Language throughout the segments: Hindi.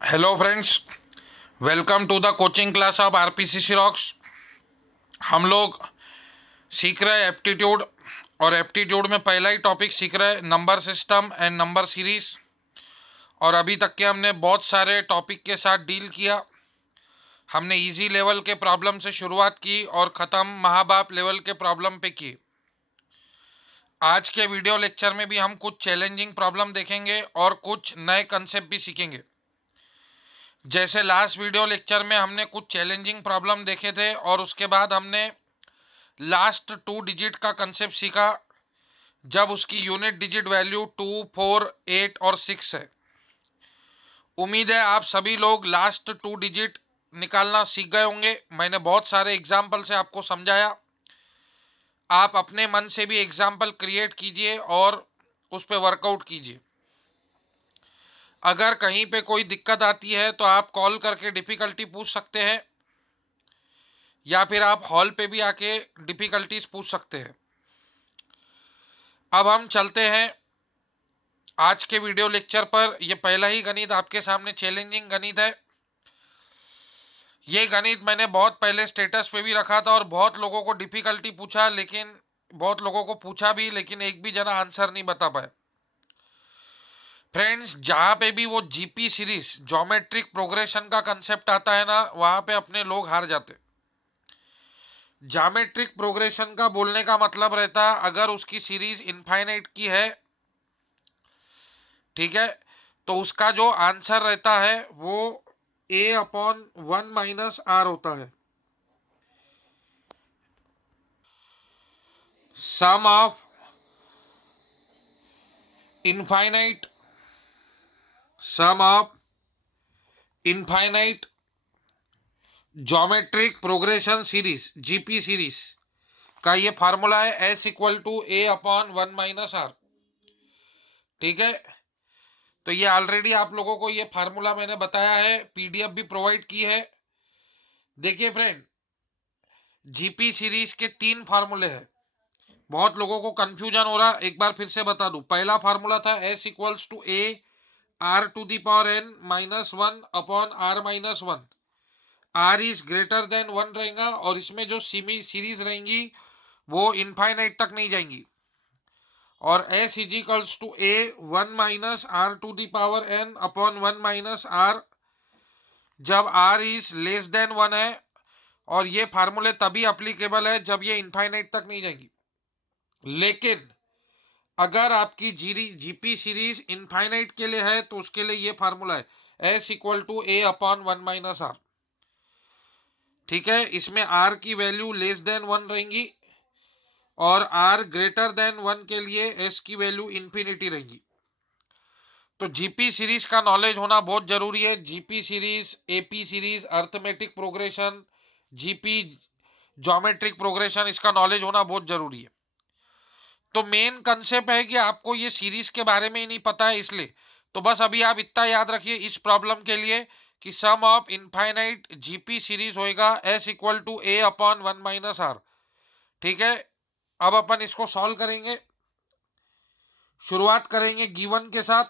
Hello friends, welcome to the coaching class of RPCC rocks. हम लोग सीख रहे हैं एप्टीट्यूड, और एप्टीट्यूड में पहला ही टॉपिक सीख रहे हैं number system and number series. और अभी तक के हमने बहुत सारे टॉपिक के साथ डील किया। हमने इजी लेवल के प्रॉब्लम से शुरुआत की और ख़त्म महाबाप लेवल के प्रॉब्लम पे की। आज के वीडियो लेक्चर में भी हम कुछ चैलेंजिंग प्रॉब्लम देखेंगे और कुछ नए कंसेप्ट भी सीखेंगे। जैसे लास्ट वीडियो लेक्चर में हमने कुछ चैलेंजिंग प्रॉब्लम देखे थे और उसके बाद हमने लास्ट 2 डिजिट का कंसेप्ट सीखा, जब उसकी यूनिट डिजिट वैल्यू 2, 4, 8 और 6 है। उम्मीद है आप सभी लोग लास्ट 2 डिजिट निकालना सीख गए होंगे। मैंने बहुत सारे एग्जाम्पल से आपको समझाया। आप अपने मन से भी एग्जाम्पल क्रिएट कीजिए और उस पर वर्कआउट कीजिए। अगर कहीं पे कोई दिक्कत आती है तो आप कॉल करके डिफ़िकल्टी पूछ सकते हैं, या फिर आप हॉल पे भी आके डिफ़िकल्टीज पूछ सकते हैं। अब हम चलते हैं आज के वीडियो लेक्चर पर। यह पहला ही गणित आपके सामने चैलेंजिंग गणित है। ये गणित मैंने बहुत पहले स्टेटस पे भी रखा था और बहुत लोगों को डिफ़िकल्टी पूछा, लेकिन बहुत लोगों को पूछा भी, लेकिन एक भी जना आंसर नहीं बता पाए। फ्रेंड्स, जहाँ पे भी वो जीपी सीरीज ज्योमेट्रिक प्रोग्रेशन का कंसेप्ट आता है ना, वहाँ पे अपने लोग हार जाते। ज्योमेट्रिक प्रोग्रेशन का बोलने का मतलब रहता है अगर उसकी सीरीज इनफाइनाइट की है, ठीक है, तो उसका जो आंसर रहता है वो a/1 - r होता है। Sum of infinite sum of infinite geometric progression series GP series का ये फार्मूला है S = a/1 - r। ठीक है, तो ये ऑलरेडी आप लोगों को ये फार्मूला मैंने बताया है, पीडीएफ भी प्रोवाइड की है। देखिए फ्रेंड, जीपी सीरीज के 3 फार्मूले हैं। बहुत लोगों को कंफ्यूजन हो रहा, एक बार फिर से बता दूं। पहला फार्मूला था S = a/r⁻1 r is greater than 1 रहेगा, और इसमें जो सीरीज रहेंगी वो इनफाइनाइट तक नहीं जाएंगी। और S = a1 - r⁻n/1 जब r इज लेस देन 1 है। और ये फार्मूले तभी अप्लीकेबल है जब ये इनफाइनाइट तक नहीं जाएंगी। लेकिन अगर आपकी जीपी सीरीज इनफाइनाइट के लिए है तो उसके लिए ये फार्मूला है S = a/1 - r। ठीक है, इसमें r की वैल्यू लेस देन 1 रहेंगी और r ग्रेटर देन 1 के लिए s की वैल्यू इंफिनिटी रहेगी। तो जीपी सीरीज का नॉलेज होना बहुत जरूरी है। GP series, AP series, arithmetic progression, GP geometric progression, इसका नॉलेज होना बहुत जरूरी है। तो मेन कंसेप्ट है कि आपको ये सीरीज के बारे में ही नहीं पता है, इसलिए तो बस अभी आप इतना याद रखिए इस प्रॉब्लम के लिए कि सम ऑफ इनफाइनाइट जीपी सीरीज होएगा S = a/1 - r। ठीक है, अब अपन इसको सॉल्व करेंगे। शुरुआत करेंगे गिवन के साथ।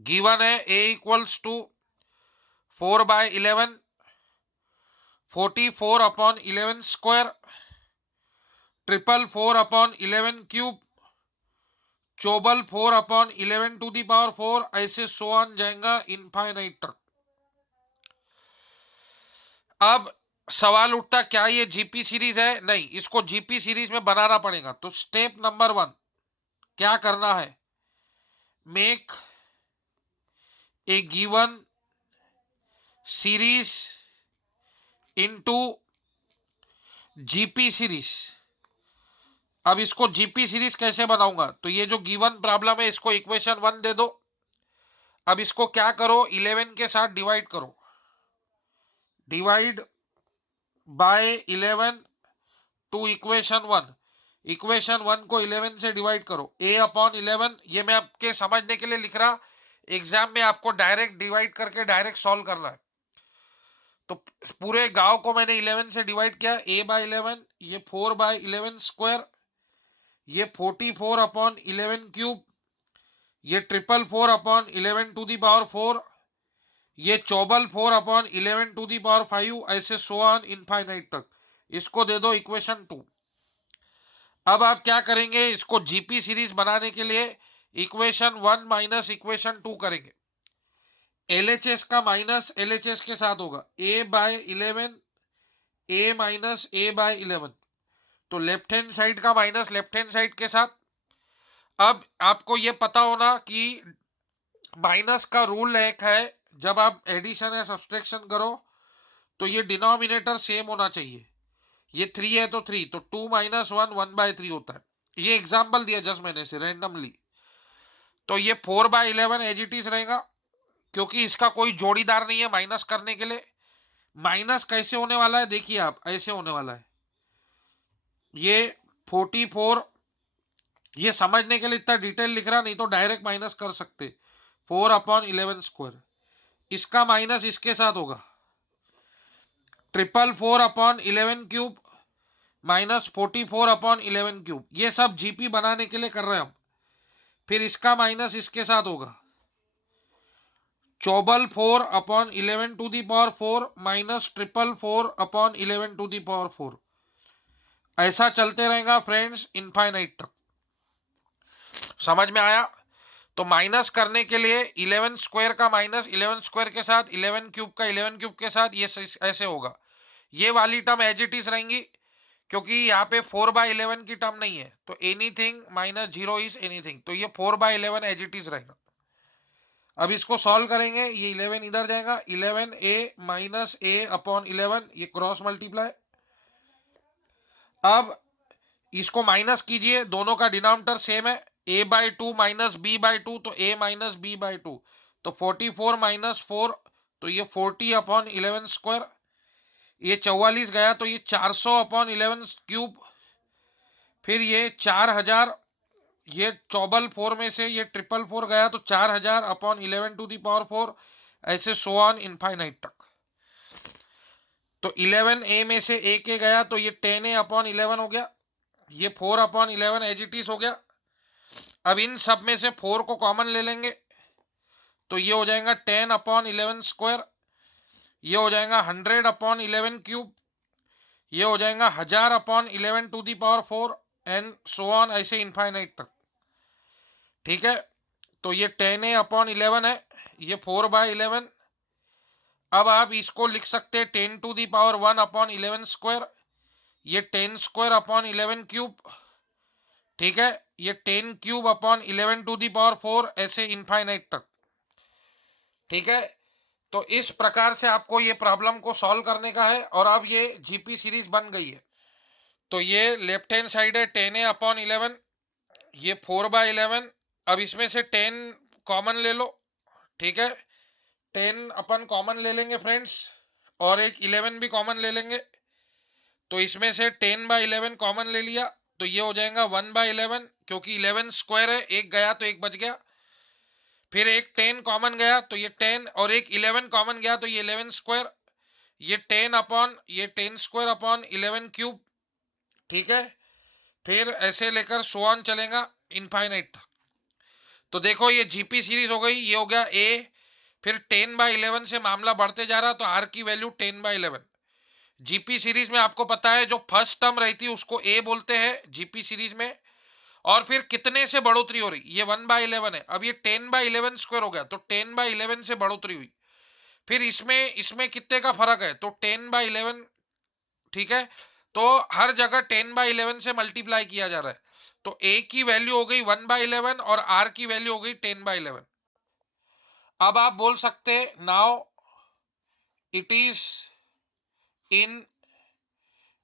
गिवन है a = 4/11, 44/11², 444/11³ 4/11⁴ ऐसे सो ऑन जाएगा इनफाइनाइट तक। अब सवाल उठता, क्या ये जीपी सीरीज है? नहीं, इसको जीपी सीरीज में बनाना पड़ेगा। तो स्टेप नंबर 1 क्या करना है? Make a given series into GP series. अब इसको जीपी सीरीज कैसे बनाऊंगा? तो ये जो गिवन प्रॉब्लम है इसको इक्वेशन 1 दे दो। अब इसको क्या करो, 11 के साथ डिवाइड करो। Divide by 11 to equation 1। Equation 1 को 11 से डिवाइड करो। a/11, ये मैं आपके समझने के लिए लिख रहा, एग्जाम में आपको डायरेक्ट डिवाइड करके डायरेक्ट सॉल्व करना है। तो पूरे गांव को मैंने 11 से डिवाइड किया। a/11, ये 4/11², ये 44/11³, ये 444/11⁴, ये चौबल 4/11⁵ ऐसे सो ऑन इनफाइनाइट तक। इसको दे दो इक्वेशन 2। अब आप क्या करेंगे, इसको जीपी सीरीज बनाने के लिए इक्वेशन 1 माइनस इक्वेशन 2 करेंगे। एलएचएस का माइनस एलएचएस के साथ होगा a/11 a-a/11। तो लेफ्ट हैंड साइड का माइनस लेफ्ट हैंड साइड के साथ। अब आपको ये पता होना कि माइनस का रूल एक है, जब आप एडिशन या सब्सट्रैक्शन करो तो ये डिनोमिनेटर सेम होना चाहिए। ये 3 है तो 3, तो 2 माइनस 1 1/3 होता है। ये एग्जाम्पल दिया जस्ट मैंने से रैंडमली। तो ये 4/11 एज इट इज रहेगा, क्योंकि इसका कोई जोड़ीदार नहीं है माइनस करने के लिए। माइनस कैसे होने वाला है देखिए आप, ऐसे होने वाला है। ये 44, ये समझने के लिए इतना डिटेल लिख रहा, नहीं तो डायरेक्ट माइनस कर सकते। 4/11², इसका माइनस इसके साथ होगा 444/11³ माइनस 44/11³। ये सब जीपी बनाने के लिए कर रहे हैं हम। फिर इसका माइनस इसके साथ होगा 4/11⁴ माइनस 444/11⁴। ऐसा चलते रहेगा फ्रेंड्स इनफाइनाइट तक। समझ में आया? तो माइनस करने के लिए 11² का माइनस 11² के साथ 11³ का 11³ के साथ ये ऐसे होगा। ये वाली टर्म एज इट इज रहेंगी, क्योंकि यहाँ पे 4/11 की टर्म नहीं है, तो एनीथिंग माइनस 0 इज एनीथिंग। तो ये 4/11 एज इट इज रहेगा। अब इसको सॉल्व करेंगे, ये 11 इधर जाएगा, 11a माइनस a/11, ये क्रॉस मल्टीप्लाई। अब इसको माइनस कीजिए, दोनों का डिनोमिनेटर सेम है। a/2 माइनस b/2, तो a माइनस b/2, तो 44 माइनस 4, तो ये 40/11²। ये 44 गया तो ये 400/11³। फिर ये 4000, ये 4/4 में से ये 444 गया तो 4000/11⁴, ऐसे सो ऑन इनफाइनाइट तक। तो 11a में से a गया तो ये 10a/11 हो गया। ये 4/11 एज इट इज हो गया। अब इन सब में से 4 को कॉमन ले लेंगे, तो ये हो जाएगा 10/11²। ये हो जाएगा 100/11³। ये हो जाएगा 1000/11⁴ एंड सो ऑन ऐसे इनफाइनाइट तक। ठीक है, तो ये 10a/11 है, ये 4/11। अब आप इसको लिख सकते हैं 10⁻1/11², ये 10² ठीक है, ये 10³/11⁴, ऐसे इनफाइनाइट तक। ठीक है, तो इस प्रकार से आपको ये प्रॉब्लम को सॉल्व करने का है। और अब ये जीपी सीरीज बन गई है। तो ये लेफ्ट हैंड साइड है 10a/11, ये 4/11। अब इसमें से 10 कॉमन ले लो। ठीक है, 10 अपन कॉमन ले लेंगे फ्रेंड्स, और एक 11 भी कॉमन ले लेंगे। तो इसमें से 10/11 कॉमन ले लिया, तो ये हो जाएगा 1/11, क्योंकि 11² है, एक गया तो एक बच गया। फिर एक 10 कॉमन गया तो ये 10, और एक 11 कॉमन गया तो ये 11²। ये 10/11²/11³। ठीक है, फिर ऐसे लेकर सो ऑन चलेगा इनफाइनाइट तक। तो देखो ये जीपी सीरीज हो गई, ये हो गया ए। फिर 10/11 से मामला बढ़ते जा रहा, तो आर की वैल्यू 10/11। जीपी सीरीज में आपको पता है जो फर्स्ट टर्म रहती है उसको ए बोलते हैं जीपी सीरीज में। और फिर कितने से बढ़ोतरी हो रही, ये 1/11 है, अब ये 10/11² हो गया, तो 10/11 से बढ़ोतरी हुई। फिर इसमें इसमें कितने का फर्क है, तो 10/11। ठीक है, तो हर जगह 10/11 से मल्टीप्लाई किया जा रहा है। तो ए की वैल्यू हो गई 1/11 और आर की वैल्यू हो गई 10/11। अब आप बोल सकते now it is in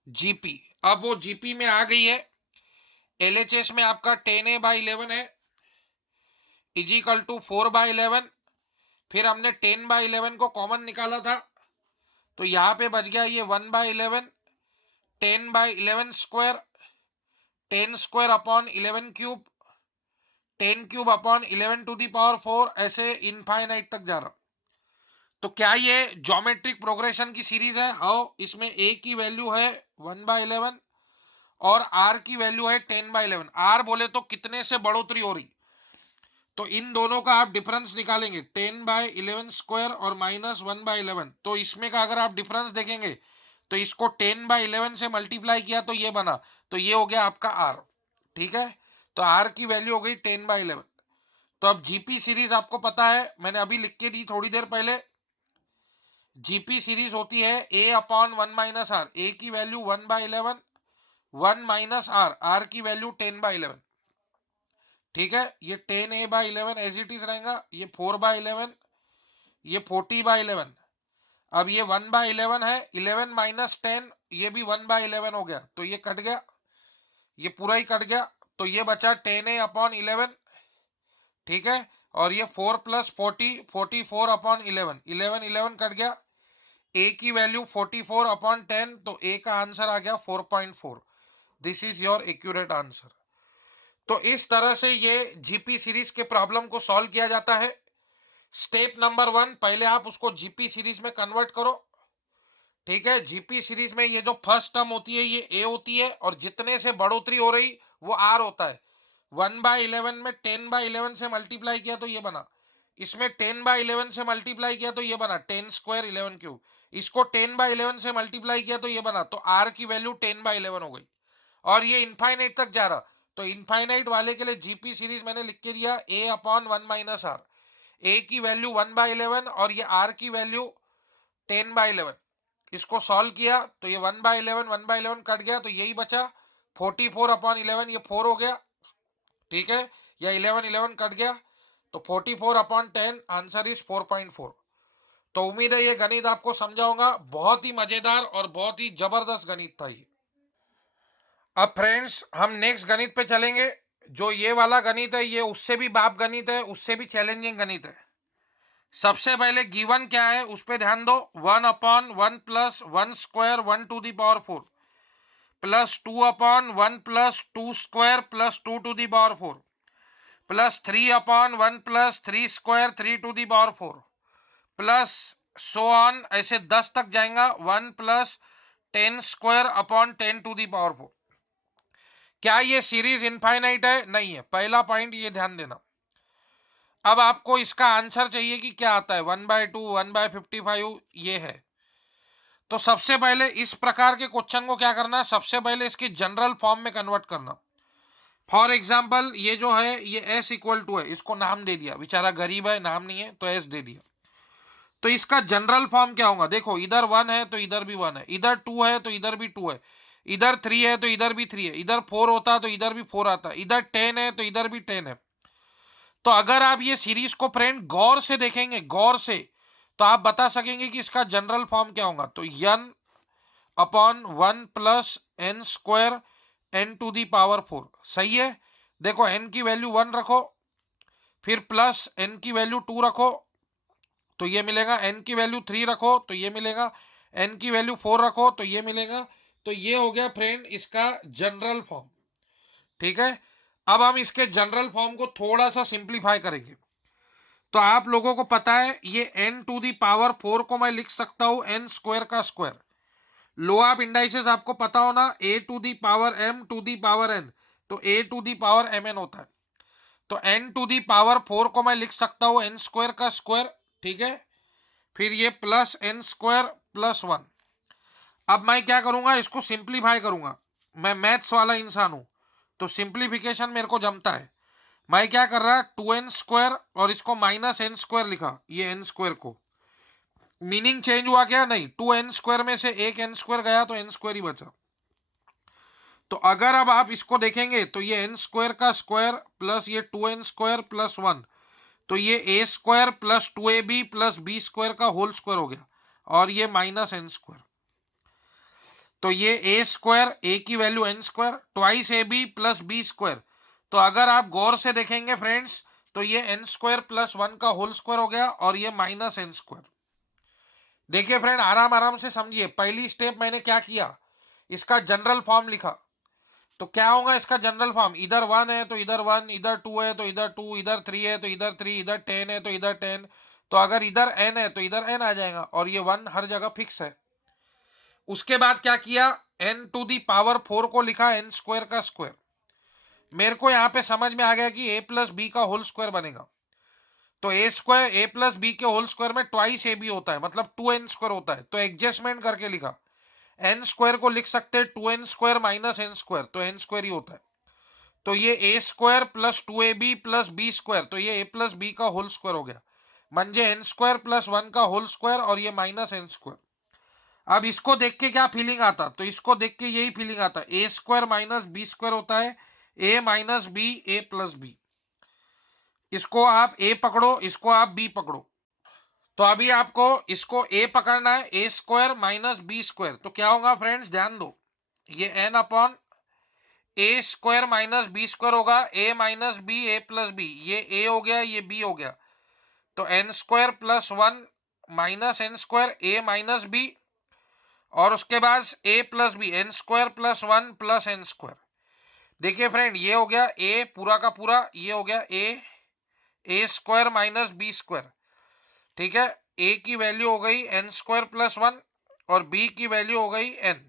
GP. अब वो जीपी में आ गई है। एलएचएस में आपका 10a/11 है इजिकल टू 4/11। फिर हमने 10/11 को कॉमन निकाला था, तो यहाँ पे बच गया ये 1/11, 10/11², 10²/11³, 10³/11⁴, ऐसे इनफाइनाइट तक जा रहा। तो क्या ये ज्योमेट्रिक प्रोग्रेशन की सीरीज है? हाउ, इसमें ए की वैल्यू है 1/11 और आर की वैल्यू है 10/11। आर बोले तो कितने से बढ़ोतरी हो रही, तो इन दोनों का आप डिफरेंस निकालेंगे 10/11² और -1/11। तो इसमें का अगर आप डिफरेंस देखेंगे तो इसको 10/11 से मल्टीप्लाई किया तो ये बना, तो ये हो गया आपका आर। ठीक है, तो आर की वैल्यू हो गई 10/11। तो अब जीपी सीरीज आपको पता है, मैंने अभी लिख के दी थोड़ी देर पहले। जीपी सीरीज होती है a/1 - r। ए की वैल्यू 1/11, 1 - आर की वैल्यू 10/11। ठीक है, ये 10a/11 एज इट इज रहेगा, ये 4/11, ये 40/11। अब ये 1/11 है, 11 - 10, ये भी 1/11 हो गया, तो ये कट गया, ये पूरा ही कट गया, तो ये बचा 10a/11। ठीक है, और ये 4 + 40, 44/11, 11 कट गया। ए की वैल्यू 44/10, तो ए का आंसर आ गया 4.4। This is your accurate answer. तो इस तरह से ये जीपी सीरीज के प्रॉब्लम को सॉल्व किया जाता है। स्टेप नंबर 1, पहले आप उसको जीपी सीरीज में कन्वर्ट करो। ठीक है, जीपी सीरीज में ये जो फर्स्ट टर्म होती है ये ए होती है, और जितने से बढ़ोतरी हो रही वो आर होता है। 1/11 में 10/11 से मल्टीप्लाई किया तो ये बना, इसमें 10/11 से मल्टीप्लाई किया तो ये बना 10² 11³ इसको 10/11 से मल्टीप्लाई किया तो ये बना, तो आर की वैल्यू 10/11 हो गई, और ये इनफाइनाइट तक जा रहा। तो इनफाइनाइट वाले के लिए जीपी सीरीज मैंने लिख के दिया a/1 - r। ए की वैल्यू 1/11 और ये आर की वैल्यू 10/11। इसको सॉल्व किया तो ये 1/11 1/11 कट गया, तो यही बचा 44/11, ये 4 हो गया। ठीक है, या 11 कट गया, तो 44/10, आंसर इज 4.4। तो उम्मीद है ये गणित आपको समझा होगा, बहुत ही मजेदार और बहुत ही जबरदस्त गणित था ये। अब फ्रेंड्स हम नेक्स्ट गणित पे चलेंगे। जो ये वाला गणित है ये उससे भी बाप गणित है, उससे भी चैलेंजिंग गणित है। सबसे पहले गिवन क्या है उस पर ध्यान दो। 1/1 + 1² 1⁴ plus 2/1 + 2² + 2⁴ plus 3/1 + 3² 3⁴ plus so on, ऐसे 10 तक जाएगा, 1 + 10² 10⁴। क्या ये सीरीज इनफाइनाइट है? नहीं है, पहला पॉइंट ये ध्यान देना। अब आपको इसका आंसर चाहिए कि क्या आता है, 1/2 1/55 ये है। तो सबसे पहले इस प्रकार के क्वेश्चन को क्या करना है, सबसे पहले इसके जनरल फॉर्म में कन्वर्ट करना। फॉर एग्जाम्पल ये जो है ये s=, है, इसको नाम दे दिया, बेचारा गरीब है, नाम नहीं है तो s दे दिया। तो इसका जनरल फॉर्म क्या होगा, देखो इधर 1 है तो इधर भी 1 है, इधर 2 है तो इधर भी 2 है, इधर 3 है तो इधर भी 3 है, इधर 4 होता तो इधर भी 4 आता, इधर 10 है तो इधर भी 10 है। तो अगर आप ये सीरीज को फ्रेंड गौर से देखेंगे, गौर से, तो आप बता सकेंगे कि इसका जनरल फॉर्म क्या होगा। तो n/1 + n² n⁴ सही है। देखो n की वैल्यू 1 रखो, फिर प्लस n की वैल्यू 2 रखो तो ये मिलेगा, n की वैल्यू 3 रखो तो ये मिलेगा, n की वैल्यू 4 रखो तो ये मिलेगा। तो ये हो गया फ्रेंड इसका जनरल फॉर्म। ठीक है, अब हम इसके जनरल फॉर्म को थोड़ा सा सिंप्लीफाई करेंगे। तो आप लोगों को पता है ये n⁴ को मैं लिख सकता हूं n² का स्क्वायर। लो ऑफ इंडाइसेस आपको पता हो ना, a⁴m⁴n, तो a⁴mn होता है। तो n⁴ को मैं लिख सकता हूं n² का स्क्वायर। ठीक है, फिर ये प्लस n² + 1। अब मैं क्या करूंगा, इसको सिंप्लीफाई करूंगा, मैं मैथ्स वाला इंसान हूं तो सिंप्लीफिकेशन मेरे को जमता है। मैं क्या कर रहा, 2n² और इसको -n² लिखा, ये n² को, मीनिंग चेंज हुआ क्या, नहीं, 2n² में से एक n² गया तो n² ही बचा। तो अगर अब आप इसको देखेंगे तो ये n² का स्क्वायर प्लस ये 2n² + 1, तो ये a² + 2ab + b² का होल स्क्वायर हो गया, और ये -n²। तो ये a², a की value n² twice ab + b²। तो अगर आप गौर से देखेंगे फ्रेंड्स तो ये n² + 1 का होल स्क्वायर हो गया, और ये -n²। देखिए फ्रेंड, आराम आराम से समझिए। पहली स्टेप मैंने क्या किया, इसका जनरल फॉर्म लिखा। तो क्या होगा इसका जनरल फॉर्म, इधर 1 है तो इधर 1, इधर 2 है तो इधर 2, इधर 3 है तो इधर 3, इधर 10 है तो इधर 10। तो अगर इधर n है तो इधर n आ जाएगा, और ये 1 हर जगह फिक्स है। उसके बाद क्या किया, n⁴ को लिखा n² का स्क्वायर। मेरे को यहाँ पे समझ में आ गया कि ए प्लस बी का होल स्क्वायर बनेगा। तो ए स्क्वायर ए प्लस बी के होल स्क्वायर में ट्वाइस ए बी होता है, मतलब 2n स्क्वायर होता है। तो एडजस्टमेंट करके लिखा, एन स्क्वायर को लिख सकते हैं 2n square minus n square, तो एन स्क्वायर ही होता है। तो ये a square plus 2ab plus b square, तो ये ए प्लस बी का होल स्क्वायर हो गया, म्हणजे एन स्क्वायर प्लस 1 का होल स्क्वायर और ये माइनस एन स्क्वायर। अब इसको देख के क्या फीलिंग आता, तो इसको देख के यही फीलिंग आता, ए स्क्वायर माइनस बी स्क्वायर होता है ए minus b a plus B. इसको आप ए पकड़ो, इसको आप बी पकड़ो। तो अभी आपको इसको ए पकड़ना है, a square minus b square, तो क्या होगा फ्रेंड्स, ध्यान दो, ये n upon a square minus b square होगा, a minus b a plus b, ये ए हो गया ये बी हो गया, तो n square plus 1 minus n square a minus b, और उसके बाद a plus b, n square plus 1 plus n square. देखिए फ्रेंड, ये हो गया ए पूरा का पूरा, ये हो गया ए स्क्वायर माइनस बी स्क्वायर, ठीक है। ए की वैल्यू हो गई एन स्क्वायर प्लस 1 और बी की वैल्यू हो गई एन,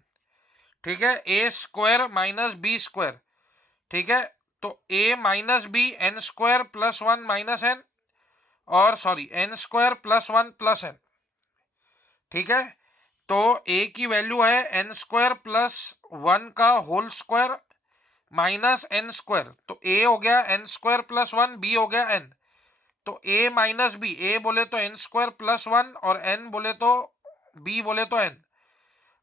ठीक है, a square minus b square, ठीक है। तो a minus b n square plus 1 minus n, और sorry n square plus 1 plus n, ठीक है। तो ए की वैल्यू है एन स्क्वायर प्लस 1 का whole square minus n square, तो ए हो गया एन स्क्वायर प्लस 1, बी हो गया एन, तो ए माइनस बी, ए बोले तो एन स्क्वायर प्लस 1 और एन बोले तो बी बोले तो एन,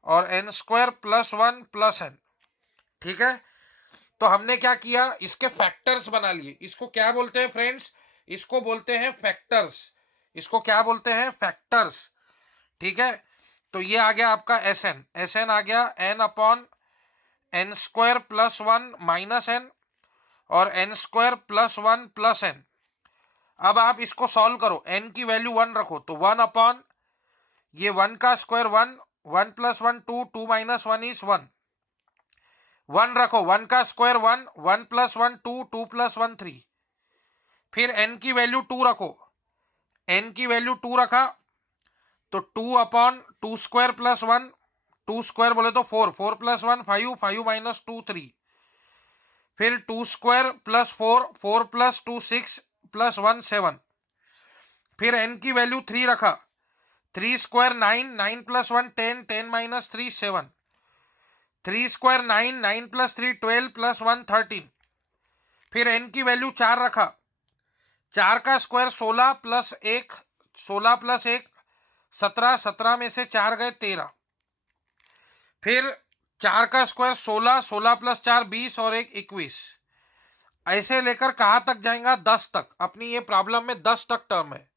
और n square plus 1 plus n, ठीक है। तो हमने क्या किया, इसके फैक्टर्स बना लिए। इसको क्या बोलते हैं फ्रेंड्स, इसको बोलते हैं फैक्टर्स, इसको क्या बोलते हैं, फैक्टर्स, ठीक है। तो ये आ गया आपका एस एन, एस एन आ गया n upon n square plus 1 minus n और n square plus 1 plus n. अब आप इसको सॉल्व करो, एन की वैल्यू 1 रखो, तो 1 अपॉन ये 1 का स्क्वायर 1, 1 प्लस 1 2, 2 माइनस 1 इज 1, 1 रखो, 1 का स्क्वायर 1, 1 प्लस 1 2, 2 प्लस 1 3, फिर एन की वैल्यू 2 रखो, एन की वैल्यू 2 रखा, तो 2 अपॉन 2 स्क्वायर प्लस 1, 2 स्क्वायर बोले तो 4, 4 प्लस 1 5, 5 माइनस 2 3, फिर 2 स्क्वायर प्लस 4, 4 प्लस 2 6 प्लस 1 7, फिर एन की वैल्यू 3 रखा, 3 square 9, 9 plus 1 10, 10 minus 3 7, 3 square 9, 9 plus 3 12 plus 1 13, फिर एन की वैल्यू 4 रखा, 4 का स्क्वायर 16 प्लस 1, 16 प्लस 1 17, 17 में से 4 गए 13, फिर 4 का स्क्वायर 16, 16 प्लस 4 20 और 1 21, ऐसे लेकर कहाँ तक जाएगा, 10 तक। अपनी ये प्रॉब्लम में 10 तक टर्म है,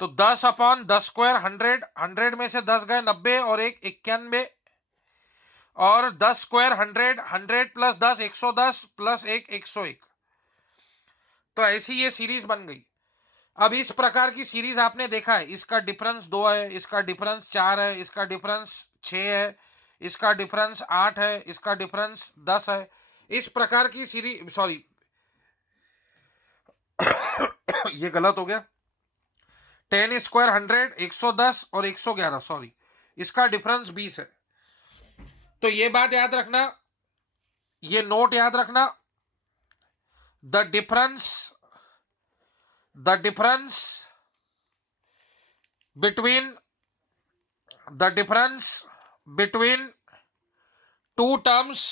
तो 10 अपॉन 10 स्क्वायर 100, 100 में से 10 गए 90 और 1 91, और 10 स्क्वायर 100, 100 प्लस 10 110 प्लस 1 101। तो ऐसी ये सीरीज बन गई। अब इस प्रकार की सीरीज आपने देखा है, इसका डिफरेंस 2 है, इसका डिफरेंस 4 है, इसका डिफरेंस 6 है, इसका डिफरेंस 8 है, इसका डिफरेंस 10 है। इस प्रकार की सीरीज, सॉरी ये गलत हो गया, 10 स्क्वायर 100, 110 और 111, सॉरी, इसका डिफरेंस 20 है। तो ये बात याद रखना, ये नोट याद रखना, the difference between two terms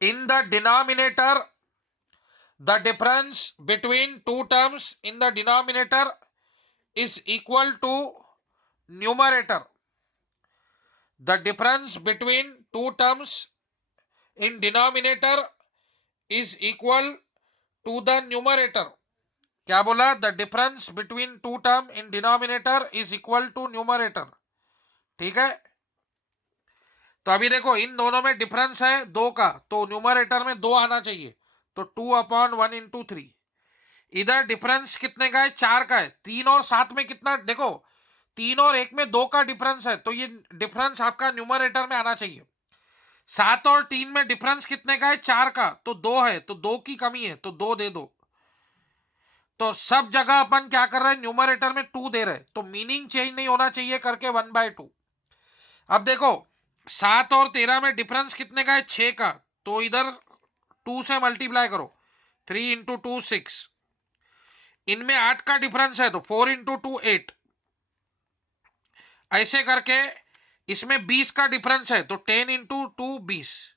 in the denominator, the difference between two terms in the denominator is equal to numerator. The difference between two terms in denominator is equal to the numerator. क्या बोला, the difference between two term in denominator is equal to numerator, ठीक है। तो अभी देखो इन दोनों में डिफरेंस है 2 का, तो न्यूमरेटर में 2 आना चाहिए, तो 2 अपॉन 1 इंटू 3। इधर डिफरेंस कितने का है, 4 का है, 3 और 7 में कितना, देखो 3 और 1 में 2 का डिफरेंस है, तो ये डिफरेंस आपका न्यूमरेटर में आना चाहिए। 7 और 3 में डिफरेंस कितने का है, 4 का, तो 2 है, तो 2 की कमी है, तो 2 दे दो। तो सब जगह अपन क्या कर रहे हैं, न्यूमरेटर में 2 दे रहे, तो मीनिंग चेंज नहीं होना चाहिए करके 1/2। अब देखो 7 और 13 में डिफरेंस कितने का है, 6 का, तो इधर 2 से मल्टीप्लाई करो, 3 इंटू 2 6, इनमें 8 का डिफरेंस है तो 4 इंटू 2 8, ऐसे करके इसमें 20 का डिफरेंस है तो 10 इंटू 2 20।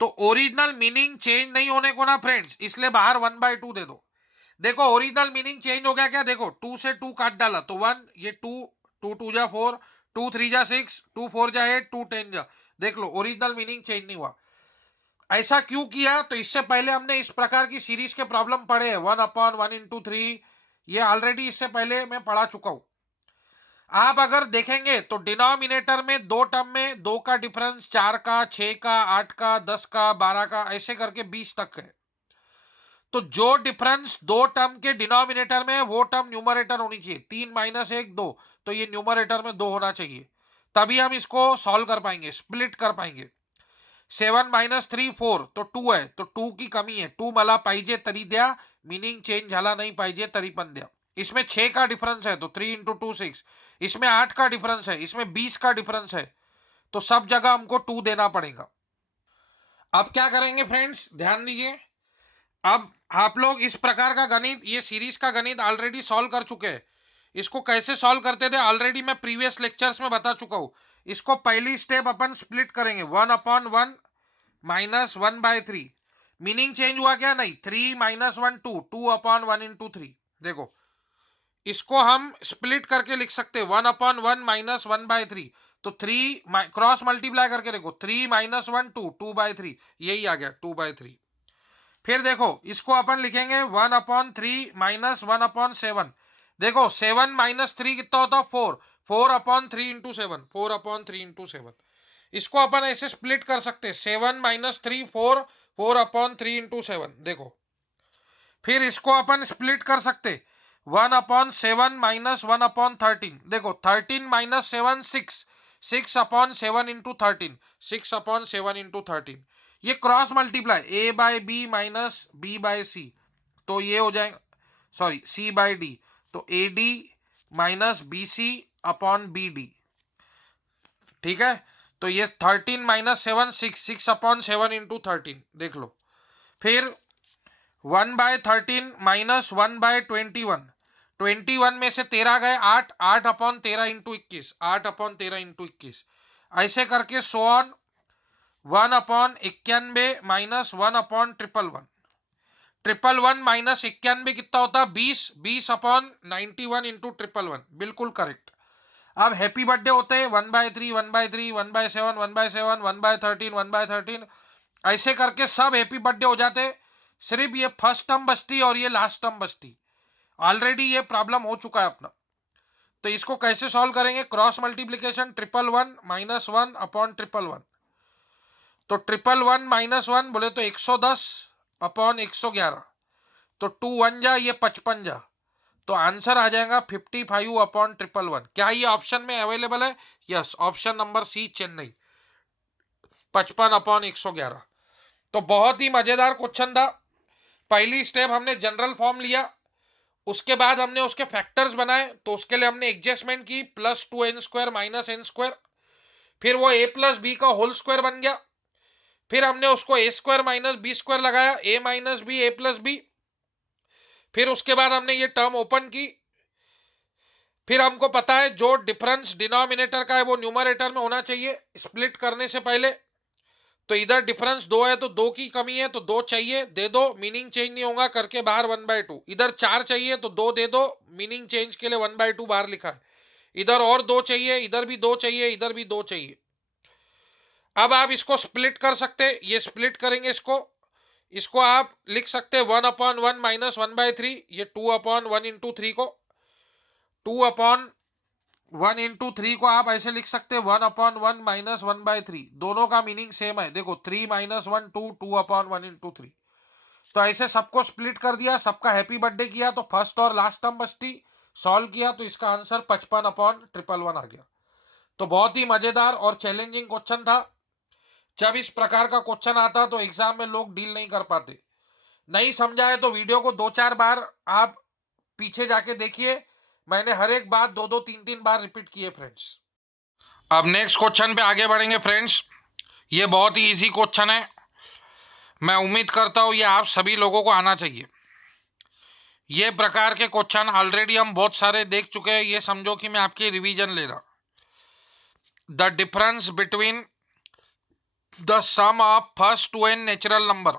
तो ओरिजिनल मीनिंग चेंज नहीं होने को ना फ्रेंड्स, इसलिए बाहर 1/2 दे दो। देखो ओरिजिनल मीनिंग चेंज हो गया क्या, देखो 2 से 2 काट डाला तो 1, ये 2, 2 2 जा 4, 2 3 जा 6, 2 4 जा 8, 2 10 जा, देख लो ओरिजिनल मीनिंग चेंज नहीं हुआ। ऐसा क्यों किया, तो इससे पहले हमने इस प्रकार की सीरीज के प्रॉब्लम पढ़े हैं, 1/1 × 3, ये ऑलरेडी इससे पहले मैं पढ़ा चुका हूं। आप अगर देखेंगे तो डिनोमिनेटर में दो टर्म में 2 का डिफरेंस 4 का, 6 का, 8 का, 10 का, 12 का, ऐसे करके 20 तक है। तो जो डिफरेंस दो टर्म के डिनोमिनेटर में है वो टर्म न्यूमरेटर होनी चाहिए। 3 - 1 2, तो ये न्यूमरेटर में 2 होना चाहिए, तभी हम इसको सॉल्व कर पाएंगे, स्प्लिट कर पाएंगे। 7 - 3 4, तो 2 है, तो 2 की कमी है, 2 मला पाहिजे तरी द्या, मीनिंग चेंज झाला नहीं पाहिजे तरी पण द्या। इसमें 6 का डिफरेंस है तो 3 इंटू 2 6, इसमें 8 का डिफरेंस है, इसमें 20 का डिफरेंस है, तो सब जगह हमको 2 देना पड़ेगा। अब क्या करेंगे फ्रेंड्स, ध्यान दीजिए। अब आप लोग इस प्रकार का गणित, ये सीरीज का गणित ऑलरेडी सॉल्व कर चुके हैं। इसको कैसे सॉल्व करते थे ऑलरेडी मैं प्रीवियस लेक्चर्स में बता चुका हूं। इसको पहली स्टेप अपन स्प्लिट करेंगे, 1/1 - 1/3। मीनिंग चेंज हुआ क्या, नहीं, 3 - 1 2, 2/1 × 3। देखो इसको हम स्प्लिट करके लिख सकते, 1/1 - 1/3, तो 3 क्रॉस मल्टीप्लाई करके देखो, 3 - 1 2, 2/3, यही आ गया 2/3। फिर देखो इसको अपन लिखेंगे 1/3 - 1/7। देखो 7 - 3 कितना होता है, 4, 4/3 × 7, 4/3 × 7। इसको अपन ऐसे स्प्लिट कर सकते, 7 - 3 4, 4/3 × 7। देखो फिर इसको अपन स्प्लिट कर सकते, 1/7 - 1/13। देखो 13 - 7 6, 6/7 × 13, 6/7 × 13। ये cross multiply, A/B minus B/C, तो ये हो जाएगा, सॉरी C/D, तो AD माइनस BC/BD, ठीक है। तो ये 13 - 7 6, 6/7 × 13, देख लो। फिर 1/13 - 1/21, 21 में से 13 गए 8, 8/13 × 21, 8/13 × 21, ऐसे करके सो ऑन। 1/91 - 1/111, 111 माइनस 91 कितना होता है, 20, 20/91 × 111, बिल्कुल करेक्ट। अब हैप्पी बर्थडे होते हैं 1/3 1/3 1/7 1/7 1/13 1/13, ऐसे करके सब हैप्पी बर्थडे हो जाते। सिर्फ ये फर्स्ट टर्म बचती और ये लास्ट टर्म बचती। ऑलरेडी ये प्रॉब्लम हो चुका है अपना। तो इसको कैसे सॉल्व करेंगे, क्रॉस मल्टीप्लीकेशन, 111 - 1/111, तो 111 - 1 बोले तो 110/111, तो 2 1 जा, ये 55 जा, तो आंसर आ जाएगा 55/111। क्या ये ऑप्शन में अवेलेबल है, yes, option number C Chennai, 55/111। तो बहुत ही मजेदार क्वेश्चन था। पहली स्टेप हमने जनरल फॉर्म लिया, उसके बाद हमने उसके फैक्टर्स बनाए, तो उसके लिए हमने एडजस्टमेंट की, +2n² - n², फिर वो a+b का होल स्क्वायर बन गया। फिर हमने उसको a² - b² लगाया, a - b a+b। फिर उसके बाद हमने ये टर्म ओपन की। फिर हमको पता है जो डिफरेंस डिनोमिनेटर का है वो न्यूमरेटर में होना चाहिए स्प्लिट करने से पहले। तो इधर डिफरेंस 2 है तो 2 की कमी है तो 2 चाहिए, दे दो, मीनिंग चेंज नहीं होगा, करके बाहर 1/2। इधर 4 चाहिए तो 2 दे दो, मीनिंग चेंज के लिए 1/2 बाहर लिखा है। इधर और 2 चाहिए, इधर भी 2 चाहिए, इधर भी 2 चाहिए। अब आप इसको स्प्लिट कर सकते, ये स्प्लिट करेंगे इसको आप लिख सकते 1/1 - 1/3, ये 2/1 × 3 को, 2/1 × 3 को आप ऐसे लिख सकते 1/1 - 1/3, दोनों का मीनिंग सेम है। देखो 3 - 1 2, 2/1 × 3। तो ऐसे सबको स्प्लिट कर दिया, सबका हैप्पी बर्थडे किया, तो फर्स्ट और लास्ट टर्म बचती, सॉल्व किया, तो इसका आंसर 55/111 आ गया। तो बहुत ही मजेदार और चैलेंजिंग क्वेश्चन था। जब इस प्रकार का क्वेश्चन आता तो एग्जाम में लोग डील नहीं कर पाते। नहीं समझा है तो वीडियो को 2-4 बार आप पीछे जाके देखिए, मैंने हर एक बात 2-2 3-3 बार रिपीट किए फ्रेंड्स। अब नेक्स्ट क्वेश्चन पे आगे बढ़ेंगे फ्रेंड्स। ये बहुत ही इजी क्वेश्चन है। मैं उम्मीद करता हूँ ये आप सभी लोगों को आना चाहिए। ये प्रकार के क्वेश्चन ऑलरेडी हम बहुत सारे देख चुके हैं, ये समझो कि मैं आपकी रिवीजन ले रहा। The difference between the sum of first two n natural number,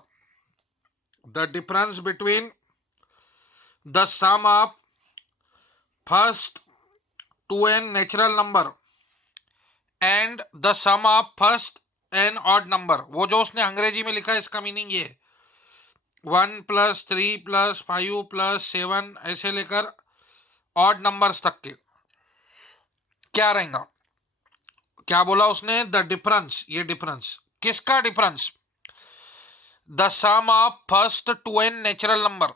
the difference between the sum of first two n natural number and the sum of first n odd number. वो जो उसने अंग्रेजी में लिखा है इसका मीनिंग ये 1+3 + 5 + 7 ऐसे लेकर ऑड नंबर्स तक के क्या रहेगा। क्या बोला उसने? द डिफरेंस, ये डिफरेंस किसका difference? The sum of first two n natural number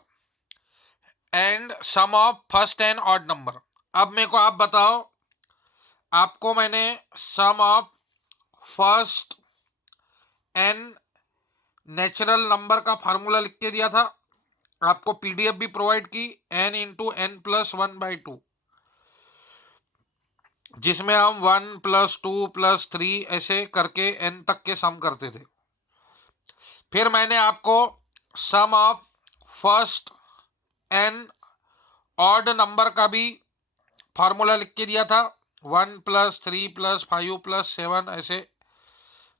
and sum of first n odd number. अब मेरे को आप बताओ, आपको मैंने sum of first n natural number का फार्मूला लिख के दिया था, आपको पीडीएफ भी प्रोवाइड की, n×n+1/2, जिसमें हम 1+2+3 ऐसे करके n तक के सम करते थे। फिर मैंने आपको sum of first n odd number का भी फार्मूला लिख के दिया था, 1+3+5+7 ऐसे,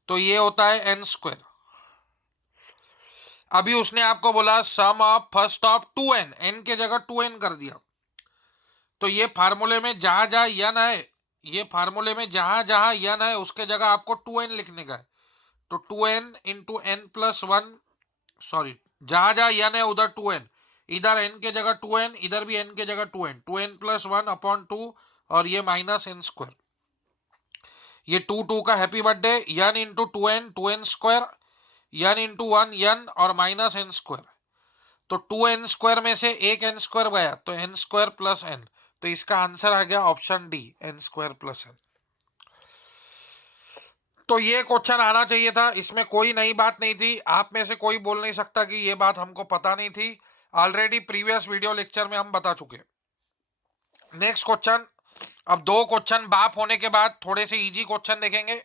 तो ये होता है n²। अभी उसने आपको बोला sum of first of 2n, n के जगह 2n कर दिया, तो ये फार्मूले में जहां जहां n है, ये फार्मूले में जहां जहां n है उसके जगह आपको 2n लिखने का है। तो 2n×n+1, सॉरी, जहां जहां n है उधर 2n, इधर n के जगह 2n, इधर भी n के जगह 2n, 2n+1/2 और ये -n²। ये 2 का happy birthday, n×2n 2n², n×1 n और -n²। तो 2n² में से एक n² गया तो n² + n, तो इसका आंसर आ गया ऑप्शन डी, n² + n। तो ये क्वेश्चन आना चाहिए था, इसमें कोई नई बात नहीं थी। आप में से कोई बोल नहीं सकता कि ये बात हमको पता नहीं थी, ऑलरेडी प्रीवियस वीडियो लेक्चर में हम बता चुके। नेक्स्ट क्वेश्चन, अब 2 क्वेश्चन बाप होने के बाद थोड़े से इजी क्वेश्चन देखेंगे।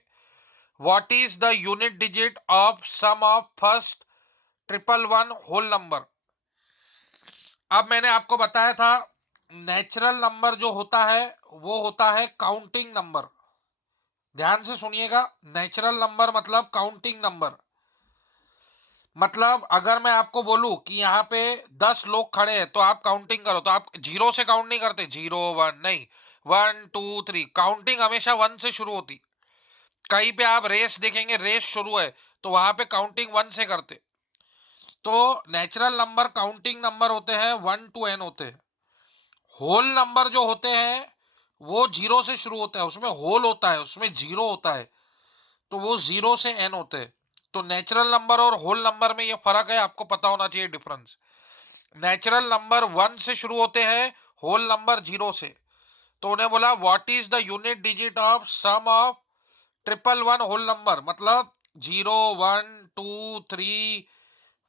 What is the unit digit of sum of first 111 whole number. अब मैंने आपको बताया था नेचुरल नंबर जो होता है वो होता है काउंटिंग नंबर। ध्यान से सुनिएगा, नेचुरल नंबर मतलब काउंटिंग नंबर। मतलब अगर मैं आपको बोलूं कि यहाँ पे 10 लोग खड़े हैं तो आप काउंटिंग करो, तो आप 0 से काउंट नहीं करते, 0 1 नहीं, 1 2 3, काउंटिंग हमेशा 1 से शुरू होती। कहीं पे आप रेस देखेंगे, रेस शुरू है तो वहां पे काउंटिंग 1 से करते। तो नेचुरल नंबर काउंटिंग नंबर होते हैं, 1 to n होते हैं। होल नंबर जो होते हैं वो 0 से शुरू होता है, उसमें होल होता है, उसमें 0 होता है, तो वो 0 से n होते हैं। तो नेचुरल नंबर और होल नंबर में ये फर्क है, आपको पता होना चाहिए डिफरेंस। नेचुरल नंबर 1 से शुरू होते हैं, होल नंबर 0 से। तो उन्हें बोला what is the unit digit of sum of 111 whole number, मतलब 0 1 2 3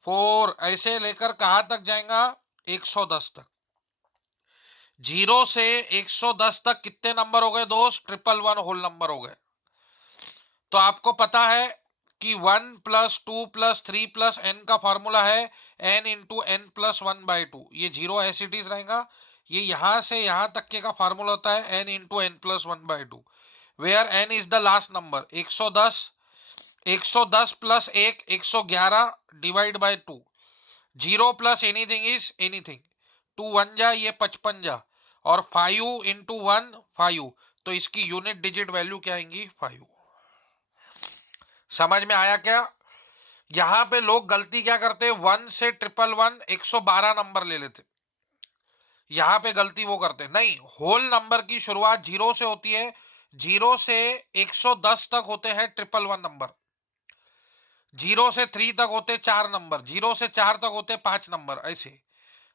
4 ऐसे लेकर कहां तक जाएगा, 110 तक। 0 से 110 तक कितने नंबर हो गए दोस्त? 111 होल नंबर हो गए। तो आपको पता है कि 1 + 2 + 3 + n का फॉर्मूला है n×n+1/2। ये 0 ऐसे इट इज रहेगा, ये यहां से यहां तक के का फॉर्मूला होता है n×n+1/2, where n is the last number. 110, 110 + 1 111 / 2, 0 + anything is anything, 2 1 जा, ये 55 जा, और 5 × 1 5, तो इसकी यूनिट डिजिट वैल्यू क्या आएंगी? 5। समझ में आया क्या? यहां पे लोग गलती क्या करते हैं, 1 से 111 112 नंबर ले लेते। यहां पे गलती वो करते नहीं, होल नंबर की शुरुआत 0 से होती है, 0 से 110 तक होते हैं 111 नंबर, 0 से 3 तक होते 4 नंबर, 0 से 4 तक होते 5 नंबर, ऐसे।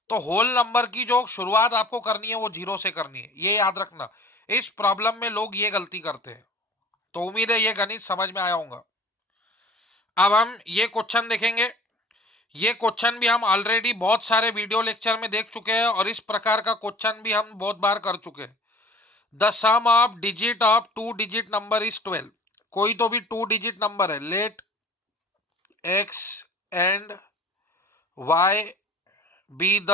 तो होल नंबर की जो शुरुआत आपको करनी है वो 0 से करनी है, ये याद रखना। इस प्रॉब्लम में लोग ये गलती करते हैं। तो उम्मीद है ये गणित समझ में आया होगा। अब हम ये क्वेश्चन देखेंगे। ये क्वेश्चन भी हम ऑलरेडी बहुत सारे वीडियो लेक्चर में देख चुके हैं और इस प्रकार का क्वेश्चन भी हम बहुत बार कर चुके हैं। The sum of digit of 2 digit number is 12। कोई तो भी 2 डिजिट नंबर है, let x and y be the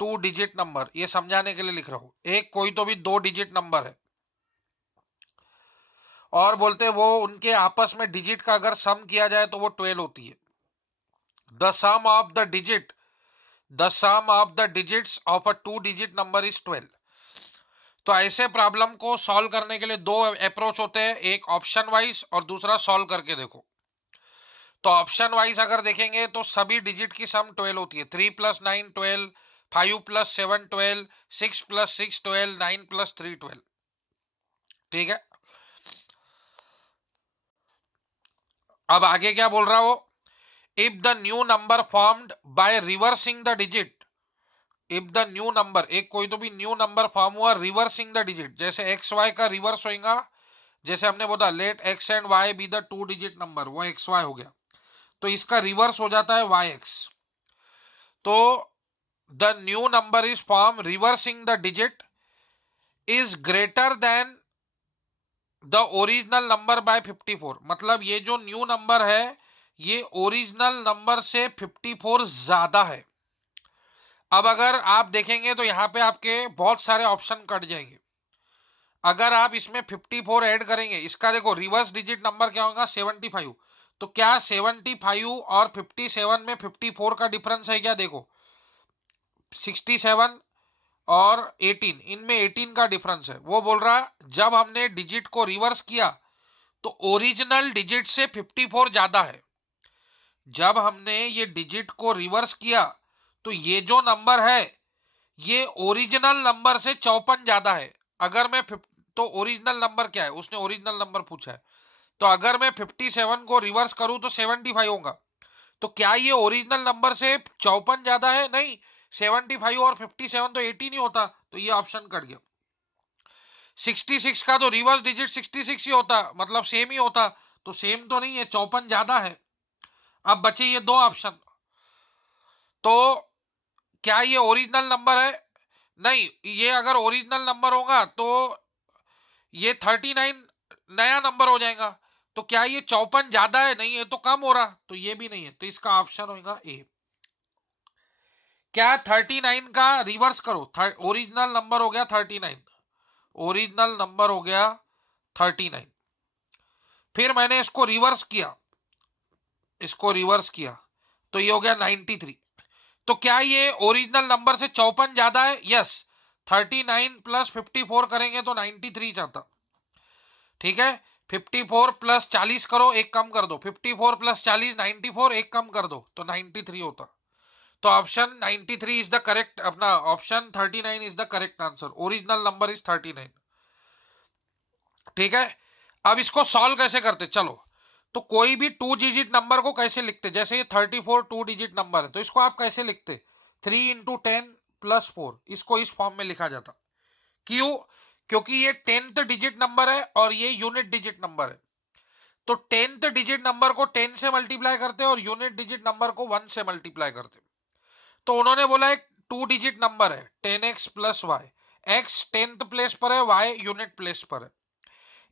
2 digit number. ये समझाने के लिए लिख रहा हूं। एक कोई तो भी 2 डिजिट नंबर है और बोलते हैं वो उनके आपस में डिजिट का अगर सम किया जाए तो वो 12 होती है। The sum of the digit the sum of the digits of a 2 digit number is 12। तो ऐसे प्रॉब्लम को सॉल्व करने के लिए दो अप्रोच होते हैं, एक ऑप्शन वाइज और दूसरा सॉल्व करके देखो। तो ऑप्शन वाइज अगर देखेंगे तो सभी डिजिट की सम 12 होती है। 3 + 9 12, 5 + 7 12, 6 + 6 12, 9 + 3 12। ठीक है, अब आगे क्या बोल रहा हो? If the new number formed by reversing the digit, if the new number, एक कोई तो भी न्यू नंबर फॉर्म हुआ रिवर्सिंग द डिजिट, जैसे एक्स वाई का रिवर्स होगा, जैसे हमने बोला let x and y be the 2 digit number, वो एक्स वाई हो गया, तो इसका रिवर्स हो जाता है वाई एक्स। तो the new number is form reversing the digit is greater than the original number by 54। मतलब ये जो न्यू नंबर है ये ओरिजिनल नंबर से 54 ज्यादा है। अब अगर आप देखेंगे तो यहां पे आपके बहुत सारे ऑप्शन कट जाएंगे। अगर आप इसमें 54 ऐड करेंगे, इसका देखो रिवर्स डिजिट नंबर क्या होगा 75। तो क्या 75 और 57 में 54 का डिफरेंस है क्या? देखो 67 और 18, इनमें 18 का डिफरेंस है। वो बोल रहा जब हमने डिजिट को रिवर्स किया तो ओरिजिनल डिजिट से 54 ज्यादा है। जब हमने ये डिजिट को रिवर्स किया तो ये जो नंबर है ये ओरिजिनल नंबर से 54 ज्यादा है। अगर मैं तो ओरिजिनल नंबर क्या है, उसने ओरिजिनल नंबर पूछा है। तो अगर मैं 57 को रिवर्स करूं तो 75 होगा। तो क्या ये ओरिजिनल नंबर से 54 ज्यादा है? नहीं, 75 और 57 तो 18 ही होता, तो ये ऑप्शन कट गया। 66 का तो रिवर्स डिजिट 66 ही होता, मतलब सेम ही होता, तो सेम तो नहीं है, 54 ज्यादा है। अब बचे ये दो ऑप्शन। तो क्या ये ओरिजिनल नंबर है? नहीं, ये अगर ओरिजिनल नंबर होगा तो ये 39 नया नंबर हो जाएगा। तो क्या ये 54 ज्यादा है? नहीं, ये तो कम हो रहा, तो ये भी नहीं है, तो इसका ऑप्शन होगा ए। क्या 39 का रिवर्स करो, ओरिजिनल नंबर हो गया 39, ओरिजिनल नंबर हो गया 39, फिर मैंने इसको रिवर्स किया, इसको रिवर्स किया तो ये हो गया 93। तो क्या ये ओरिजिनल नंबर से 54 ज्यादा है? यस, 39 + 54 करेंगे तो 93 चाहता। ठीक है, 54 + 40 करो, एक कम कर दो, 54 + 40 94, एक कम कर दो तो 93 होता। तो ऑप्शन 93 इज द करेक्ट, अपना option 39 is the correct answer. Original number is 39। ठीक है, अब इसको सॉल्व कैसे करते, चलो। तो कोई भी 2 डिजिट नंबर को कैसे लिखते, जैसे ये 34 2 डिजिट नंबर है, तो इसको आप कैसे लिखते? 3 × 10 + 4, इसको इस फॉर्म में लिखा जाता। क्यों? क्योंकि ये 10th डिजिट नंबर है और ये यूनिट डिजिट नंबर है। तो 10th डिजिट नंबर को 10 से मल्टीप्लाई करते और यूनिट डिजिट नंबर को 1 से मल्टीप्लाई करते। तो उन्होंने बोला एक 2 डिजिट नंबर है 10x + y, x 10th place पर है, y यूनिट प्लेस पर है।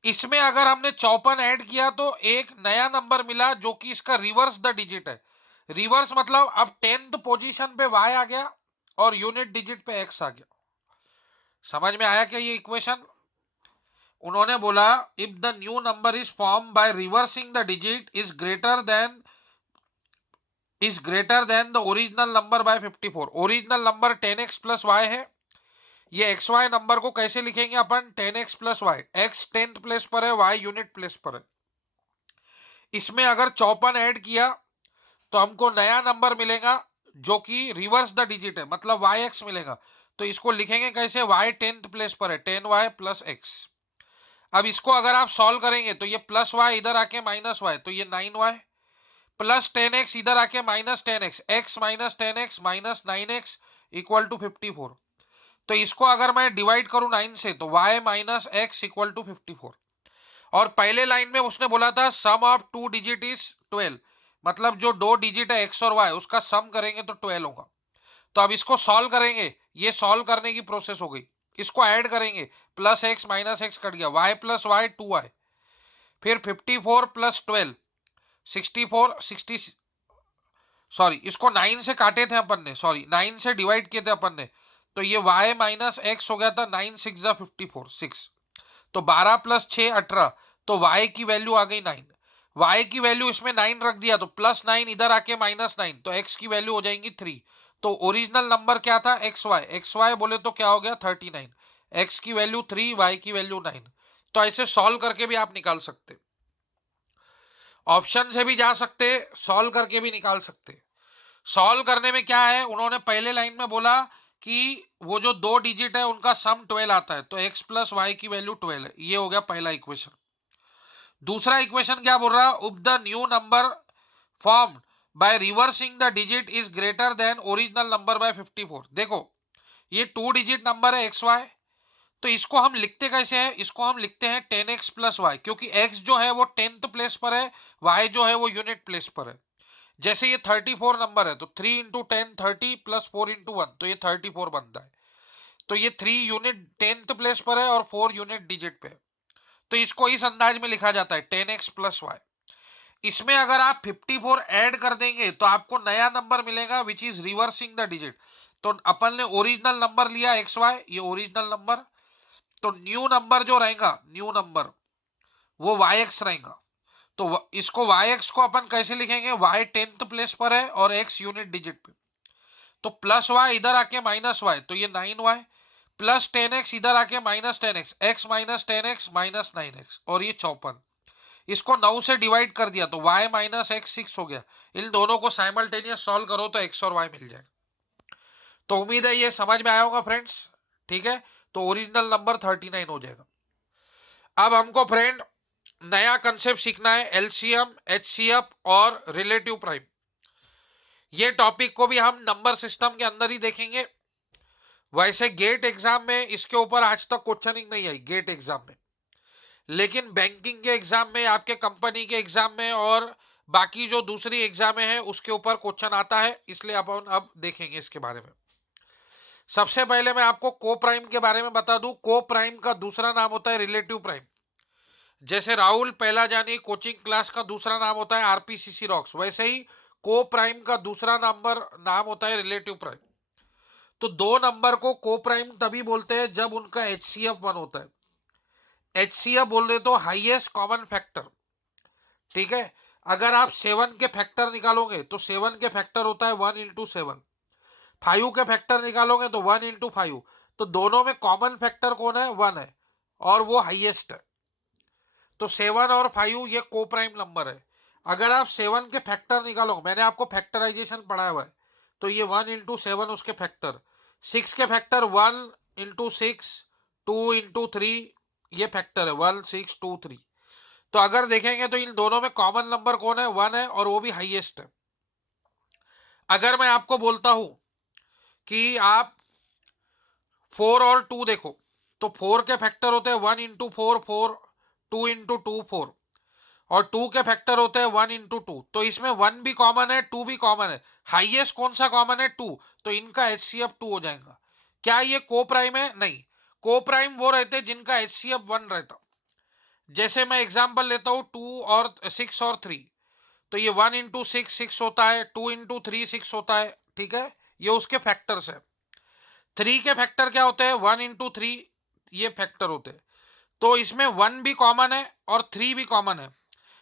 इसमें अगर हमने 54 ऐड किया तो एक नया नंबर मिला जो कि इसका रिवर्स द डिजिट है। रिवर्स मतलब अब 10th पोजीशन पे y आ गया और यूनिट डिजिट पे x आ गया। समझ में आया क्या ये इक्वेशन? उन्होंने बोला if the new number is form by reversing the digit is greater than the original number by 54। Original number 10x + y है। ये एक्स वाई नंबर को कैसे लिखेंगे अपन? 10x + y, x 10th place पर है, y यूनिट प्लेस पर है। इसमें अगर 54 ऐड किया तो हमको नया नंबर मिलेगा जो कि रिवर्स द डिजिट है, मतलब yx मिलेगा। तो इसको लिखेंगे कैसे? y 10th प्लेस पर है, 10y + x। अब इसको अगर आप सॉल्व करेंगे तो ये +y इधर आके -y, तो ये 9y + 10x इधर आके -10x, x - 10x - 9x = 54। तो इसको अगर मैं डिवाइड करूं 9 से तो y - x = 54। और पहले लाइन में उसने बोला था सम ऑफ 2 डिजिट इज 12, मतलब जो 2 डिजिट है x और y उसका सम करेंगे तो 12 होगा। तो अब इसको सॉल्व करेंगे, ये सॉल्व करने की प्रोसेस हो गई। इसको ऐड करेंगे, +x - x कट गया, y + y 2y, फिर 54 + 12 64, सॉरी इसको 9 से काटे थे अपन ने, सॉरी 9 से डिवाइड किए थे अपन ने, तो ये y माइनस एक्स हो गया था 9 6 जा 54 6, तो 12 प्लस 6 18, तो y की वैल्यू आ गई 9, y की वैल्यू इसमें 9 रख दिया तो प्लस 9 इधर आके माइनस 9, तो x की वैल्यू हो जाएंगी 3। तो ओरिजिनल नंबर क्या था एक्स वाई बोले तो क्या हो गया 39, x की वैल्यू 3 y की वैल्यू 9। तो ऐसे सॉल्व करके भी आप निकाल सकते, ऑप्शन से भी जा सकते, सॉल्व करके भी निकाल सकते। सॉल्व करने में क्या है, उन्होंने पहले लाइन में बोला कि वो जो दो डिजिट है उनका सम 12 आता है, तो x प्लस वाई की वैल्यू 12 है, ये हो गया पहला इक्वेशन। दूसरा इक्वेशन क्या बोल रहा है, if the new number form by reversing the digit is greater than original number by 54। देखो ये 2 डिजिट नंबर है एक्स वाई, तो इसको हम लिखते कैसे हैं, इसको हम लिखते हैं 10x प्लस वाई, क्योंकि x जो है वो 10th प्लेस पर है, y जो है वो यूनिट प्लेस पर है। जैसे ये 34 नंबर है तो 3 इंटू 10 30 प्लस 4 इंटू 1, तो ये 34 बनता है। तो ये 3 यूनिट 10th प्लेस पर है और 4 यूनिट डिजिट पे, तो इसको इस अंदाज में लिखा जाता है 10x प्लस वाई। इसमें अगर आप 54 ऐड कर देंगे तो आपको नया नंबर मिलेगा which is reversing the digit. तो अपन ने ओरिजिनल नंबर लिया एक्स वाई, ये ओरिजिनल नंबर, तो न्यू नंबर जो रहेगा, न्यू नंबर वो वाई एक्स रहेगा। तो इसको वाई एक्स को अपन कैसे लिखेंगे, वाई 10th प्लेस पर है और एक्स यूनिट डिजिट पे, तो प्लस वाई इधर आके माइनस वाई, तो ये 9y प्लस 10x इधर आके minus 10x, x minus 10x minus 9x, और ये 54। इसको 9 से डिवाइड कर दिया तो y माइनस एक्स 6 हो गया। इन दोनों को साइमल्टेनियस सॉल्व करो तो x और y मिल जाएगा। तो उम्मीद है ये समझ में आया होगा फ्रेंड्स, ठीक है। तो ओरिजिनल नंबर 39 हो जाएगा। अब हमको फ्रेंड नया कंसेप्ट सीखना है एलसीएम, एचसीएफ और रिलेटिव प्राइम। ये टॉपिक को भी हम नंबर सिस्टम के अंदर ही देखेंगे। वैसे गेट एग्जाम में इसके ऊपर आज तक क्वेश्चनिंग नहीं आई गेट एग्जाम में, लेकिन बैंकिंग के एग्जाम में, आपके कंपनी के एग्जाम में और बाकी जो दूसरी एग्जाम है उसके ऊपर क्वेश्चन आता है, इसलिए अपन अब देखेंगे इसके बारे में। सबसे पहले मैं आपको को प्राइम के बारे में बता दूं। को प्राइम का दूसरा नाम होता है रिलेटिव प्राइम। जैसे राहुल पहला जानी कोचिंग क्लास का दूसरा नाम होता है आरपीसीसी रॉक्स, वैसे ही को प्राइम का दूसरा नाम होता है रिलेटिव प्राइम। तो दो नंबर को को प्राइम तभी बोलते हैं जब उनका एचसीएफ 1 होता है। एचसीएफ बोल रहे तो हाईएस्ट कॉमन फैक्टर, ठीक है। अगर आप 7 के फैक्टर निकालोगे तो 7 के फैक्टर होता है 1 इंटू 7, 5 के फैक्टर निकालोगे तो 1 इंटू 5, तो दोनों में कॉमन फैक्टर कौन है, 1 है, और वो हाईएस्ट है। तो 7 और 5 ये को प्राइम नंबर है। अगर आप 7 के फैक्टर निकालोगे, मैंने आपको फैक्टराइजेशन पढ़ाया हुआ है, तो ये 1 इंटू 7 उसके फैक्टर, 6 के फैक्टर 1 इंटू 6, 2 इंटू 3, ये फैक्टर है 1 6 2 3। तो अगर देखेंगे तो इन दोनों में कॉमन नंबर कौन है, 1 है, और वो भी हाईएस्ट है। अगर मैं आपको बोलता हूं कि आप 4 और 2 देखो, तो 4 के फैक्टर होते हैं 1 इंटू 4 4, 2 इंटू 2 4, और 2 के फैक्टर होते हैं 1 इंटू 2, तो इसमें 1 भी कॉमन है 2 भी कॉमन है। हाईएस्ट कौन सा कॉमन है, 2, तो इनका एचसीएफ 2 हो जाएगा। क्या ये को प्राइम है, नहीं। को प्राइम वो रहते हैं जिनका एचसीएफ 1 रहता। जैसे मैं एग्जांपल लेता हूं 2 और 6 और 3, तो ये 1 इंटू 6 6 होता है, 2 इंटू 3 6 होता है, ठीक है। ये उसके फैक्टर्स है। 3 के फैक्टर क्या होते हैं, 1 इंटू 3, ये फैक्टर होते हैं। तो इसमें 1 भी कॉमन है और 3 भी कॉमन है।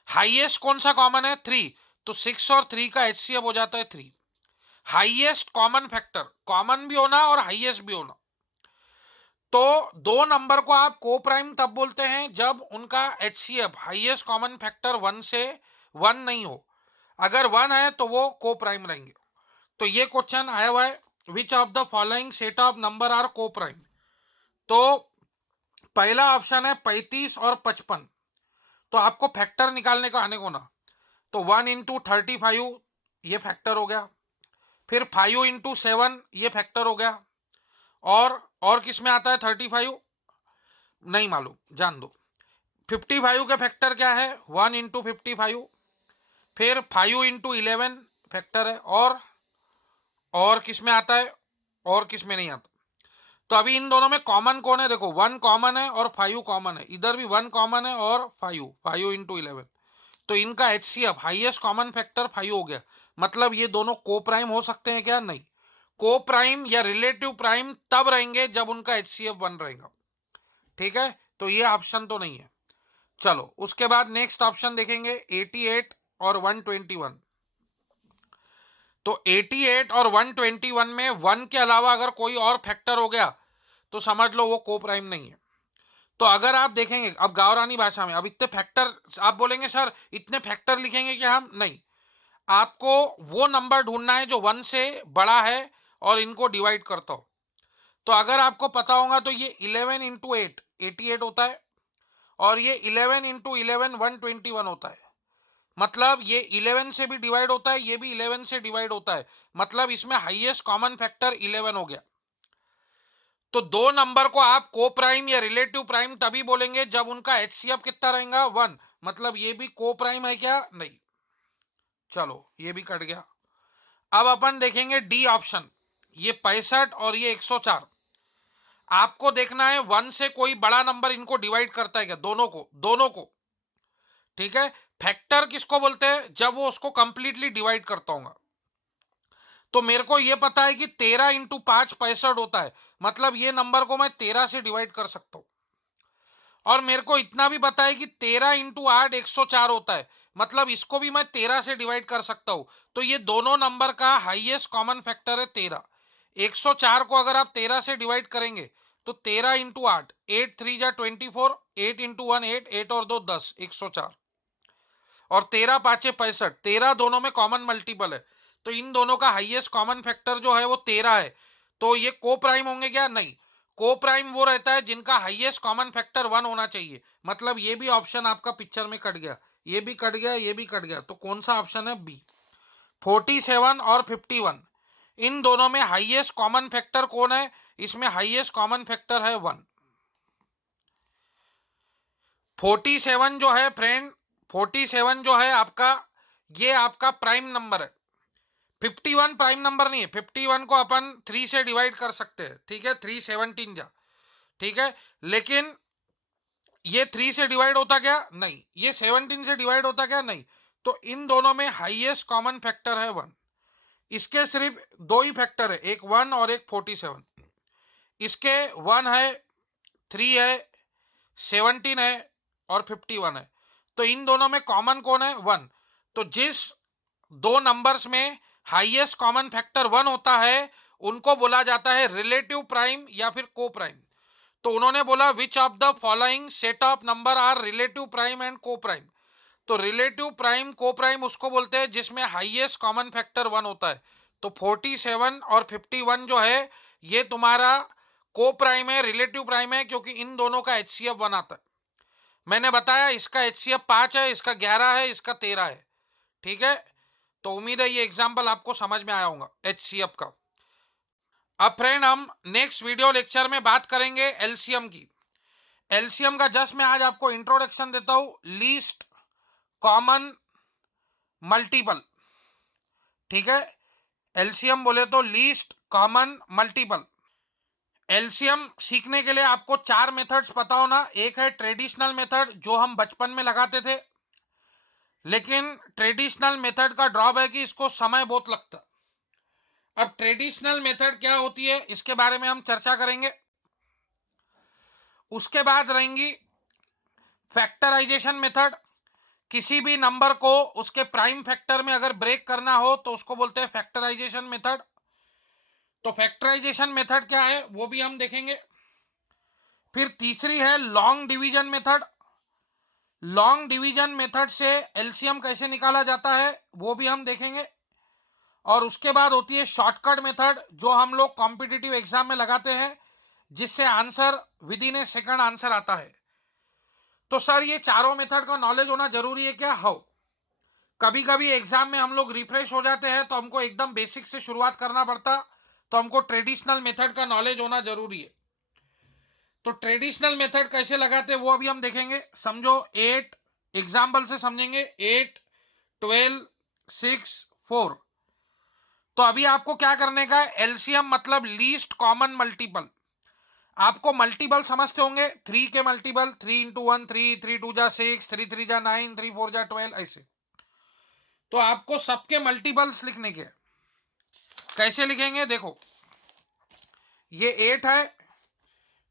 हाईएस्ट कौन सा कॉमन है, 3, तो 6 और 3 का एचसीएफ हो जाता है 3। हाईएस्ट कॉमन फैक्टर, कॉमन भी होना और हाईएस्ट भी होना। तो दो नंबर को आप को प्राइम तब बोलते हैं जब उनका एचसीएफ हाईएस्ट कॉमन फैक्टर 1 से 1 नहीं हो। अगर 1 है तो वो को प्राइम रहेंगे। तो ये क्वेश्चन आया हुआ है, which of the following set of number are coprime. तो पहला ऑप्शन है 35 और 55, तो आपको फैक्टर निकालने को आने को ना, तो 1 इंटू 35 ये फैक्टर हो गया, फिर 5 इंटू 7 ये फैक्टर हो गया, और किस में आता है 35, नहीं मालूम, जान दो। 55 के फैक्टर क्या है, 1 इंटू 55, फिर 5 इंटू 11 फैक्टर है, और किस में आता है, और किस में नहीं आता। तो अभी इन दोनों में कॉमन कौन है, देखो 1 कॉमन है और 5 कॉमन है, इधर भी 1 कॉमन है और 5 इंटू 11, तो इनका एचसीएफ हाईएस्ट कॉमन फैक्टर 5 हो गया। मतलब ये दोनों को प्राइम हो सकते हैं क्या? नहीं। को प्राइम या रिलेटिव प्राइम तब रहेंगे जब उनका HCF 1 रहेगा। ठीक है, तो ये ऑप्शन तो नहीं है। चलो उसके बाद नेक्स्ट ऑप्शन देखेंगे 88 और 121। तो 88 और 121 में 1 के अलावा अगर कोई और फैक्टर हो गया तो समझ लो वो को प्राइम नहीं है। तो अगर आप देखेंगे अब गावरानी भाषा में, अब इतने फैक्टर, आप बोलेंगे सर इतने फैक्टर लिखेंगे क्या हम? नहीं, आपको वो नंबर ढूंढना है जो 1 से बड़ा है और इनको डिवाइड करता हो। तो अगर आपको पता होगा तो ये 11 इंटू 8 88 होता है और ये 11 इंटू 11 121 होता है। मतलब ये 11 से भी डिवाइड होता है, ये भी 11 से डिवाइड होता है। मतलब इसमें हाईएस्ट कॉमन फैक्टर 11 हो गया। तो दो नंबर को आप को प्राइम या रिलेटिव प्राइम तभी बोलेंगे जब उनका HCF कितना रहेगा? 1। मतलब ये भी को प्राइम है क्या? नहीं। चलो ये भी कट गया। अब अपन देखेंगे डी ऑप्शन, ये 65 और ये 104। आपको देखना है 1 से कोई बड़ा नंबर इनको डिवाइड करता है क्या? दोनों को। ठीक है, फैक्टर किसको बोलते हैं? जब वो उसको कंप्लीटली डिवाइड करता होगा। तो मेरे को ये पता है कि 13 इंटू 5 65 होता है। मतलब ये नंबर को मैं 13 से डिवाइड कर सकता हूं। और मेरे को इतना भी पता है कि 13 इंटू 8 104 होता है। मतलब इसको भी मैं 13 से डिवाइड कर सकता हूं। तो ये दोनों नंबर का हाईएस्ट कॉमन फैक्टर है 13। 104 को अगर आप 13 से डिवाइड करेंगे तो 13 इंटू 8 8 3 जा 24, 8 इंटू 1 8, 8 और 2 10, 104 और 13 पाँचे 65। 13 दोनों में कॉमन मल्टीपल है। तो इन दोनों का हाईएस्ट कॉमन फैक्टर जो है वो 13 है। तो ये को प्राइम होंगे क्या? नहीं। को प्राइम वो रहता है जिनका हाईएस्ट कॉमन फैक्टर 1 होना चाहिए। मतलब ये भी ऑप्शन आपका पिक्चर में कट गया, ये भी कट गया, ये भी कट गया। तो कौन सा ऑप्शन है? बी। 47 और 51, इन दोनों में हाईएस्ट कॉमन फैक्टर कौन है? इसमें हाईएस्ट कॉमन फैक्टर है 1। 47 जो है फ्रेंड, 47 जो है आपका, ये आपका प्राइम नंबर है। 51 प्राइम नंबर नहीं है। 51 को अपन 3 से डिवाइड कर सकते हैं। ठीक है, 3 17 जा। ठीक है, लेकिन ये 3 से डिवाइड होता क्या? नहीं। ये 17 से डिवाइड होता क्या? नहीं। तो इन दोनों में हाईएस्ट कॉमन फैक्टर है 1। इसके सिर्फ दो ही फैक्टर है, एक 1 और एक 47। इसके 1 है, 3 है, 17 है और 51 है। तो इन दोनों में कॉमन कौन है? 1। तो जिस दो नंबर्स में हाईएस्ट कॉमन फैक्टर 1 होता है उनको बोला जाता है रिलेटिव प्राइम या फिर को प्राइम। तो उन्होंने बोला which of the following set of number are relative prime and coprime. तो रिलेटिव प्राइम को प्राइम उसको बोलते हैं जिसमें हाईएस्ट कॉमन फैक्टर 1 होता है। तो 47 और 51 जो है ये तुम्हारा को प्राइम है, रिलेटिव प्राइम है, क्योंकि इन दोनों का HCF 1 आता है। मैंने बताया इसका HCF 5 है, इसका 11 है, इसका 13 है। ठीक है, तो उम्मीद है ये एग्जाम्पल आपको समझ में आया होगा HCF का। अब फ्रेंड हम नेक्स्ट वीडियो लेक्चर में बात करेंगे LCM की। LCM का जस्ट मैं आज आपको इंट्रोडक्शन देता हूं, लीस्ट कॉमन मल्टीपल। ठीक है, LCM बोले तो लीस्ट कॉमन मल्टीपल। LCM सीखने के लिए आपको 4 मेथड्स पता होना। एक है ट्रेडिशनल मेथड जो हम बचपन में लगाते थे, लेकिन ट्रेडिशनल मेथड का ड्रॉप है कि इसको समय बहुत लगता। अब ट्रेडिशनल मेथड क्या होती है इसके बारे में हम चर्चा करेंगे। उसके बाद रहेंगी फैक्टराइजेशन मेथड। किसी भी नंबर को उसके प्राइम फैक्टर में अगर ब्रेक करना हो तो उसको बोलते हैं फैक्टराइजेशन मेथड। तो फैक्टराइजेशन मेथड क्या है वो भी हम देखेंगे। फिर तीसरी है long division method. Long division method से LCM कैसे निकाला जाता है वो भी हम देखेंगे। और उसके बाद होती है शॉर्टकट मेथड जो हम लोग कॉम्पिटिटिव एग्जाम में लगाते हैं, जिससे answer with in A second answer आता है। तो सर ये चारों मेथड का नॉलेज होना जरूरी है क्या? हो, कभी कभी एग्जाम में हम लोग रिफ्रेश हो जाते हैं तो हमको एकदम बेसिक से शुरुआत करना पड़ता। तो हमको ट्रेडिशनल मेथड का नॉलेज होना जरूरी है। तो ट्रेडिशनल मेथड कैसे लगाते हैं वो अभी हम देखेंगे। समझो 8 एग्जाम्पल से समझेंगे, 8 12 6 4। तो अभी आपको क्या करने का है? LCM मतलब लीस्ट कॉमन मल्टीपल। आपको मल्टीपल समझते होंगे, 3 के मल्टीपल 3 इंटू 1 3, 3 2 जा 6, 3 3 जा 9, 3 4 जा 12, ऐसे। तो आपको सबके मल्टीपल्स लिखने के। कैसे लिखेंगे देखो, ये 8 है,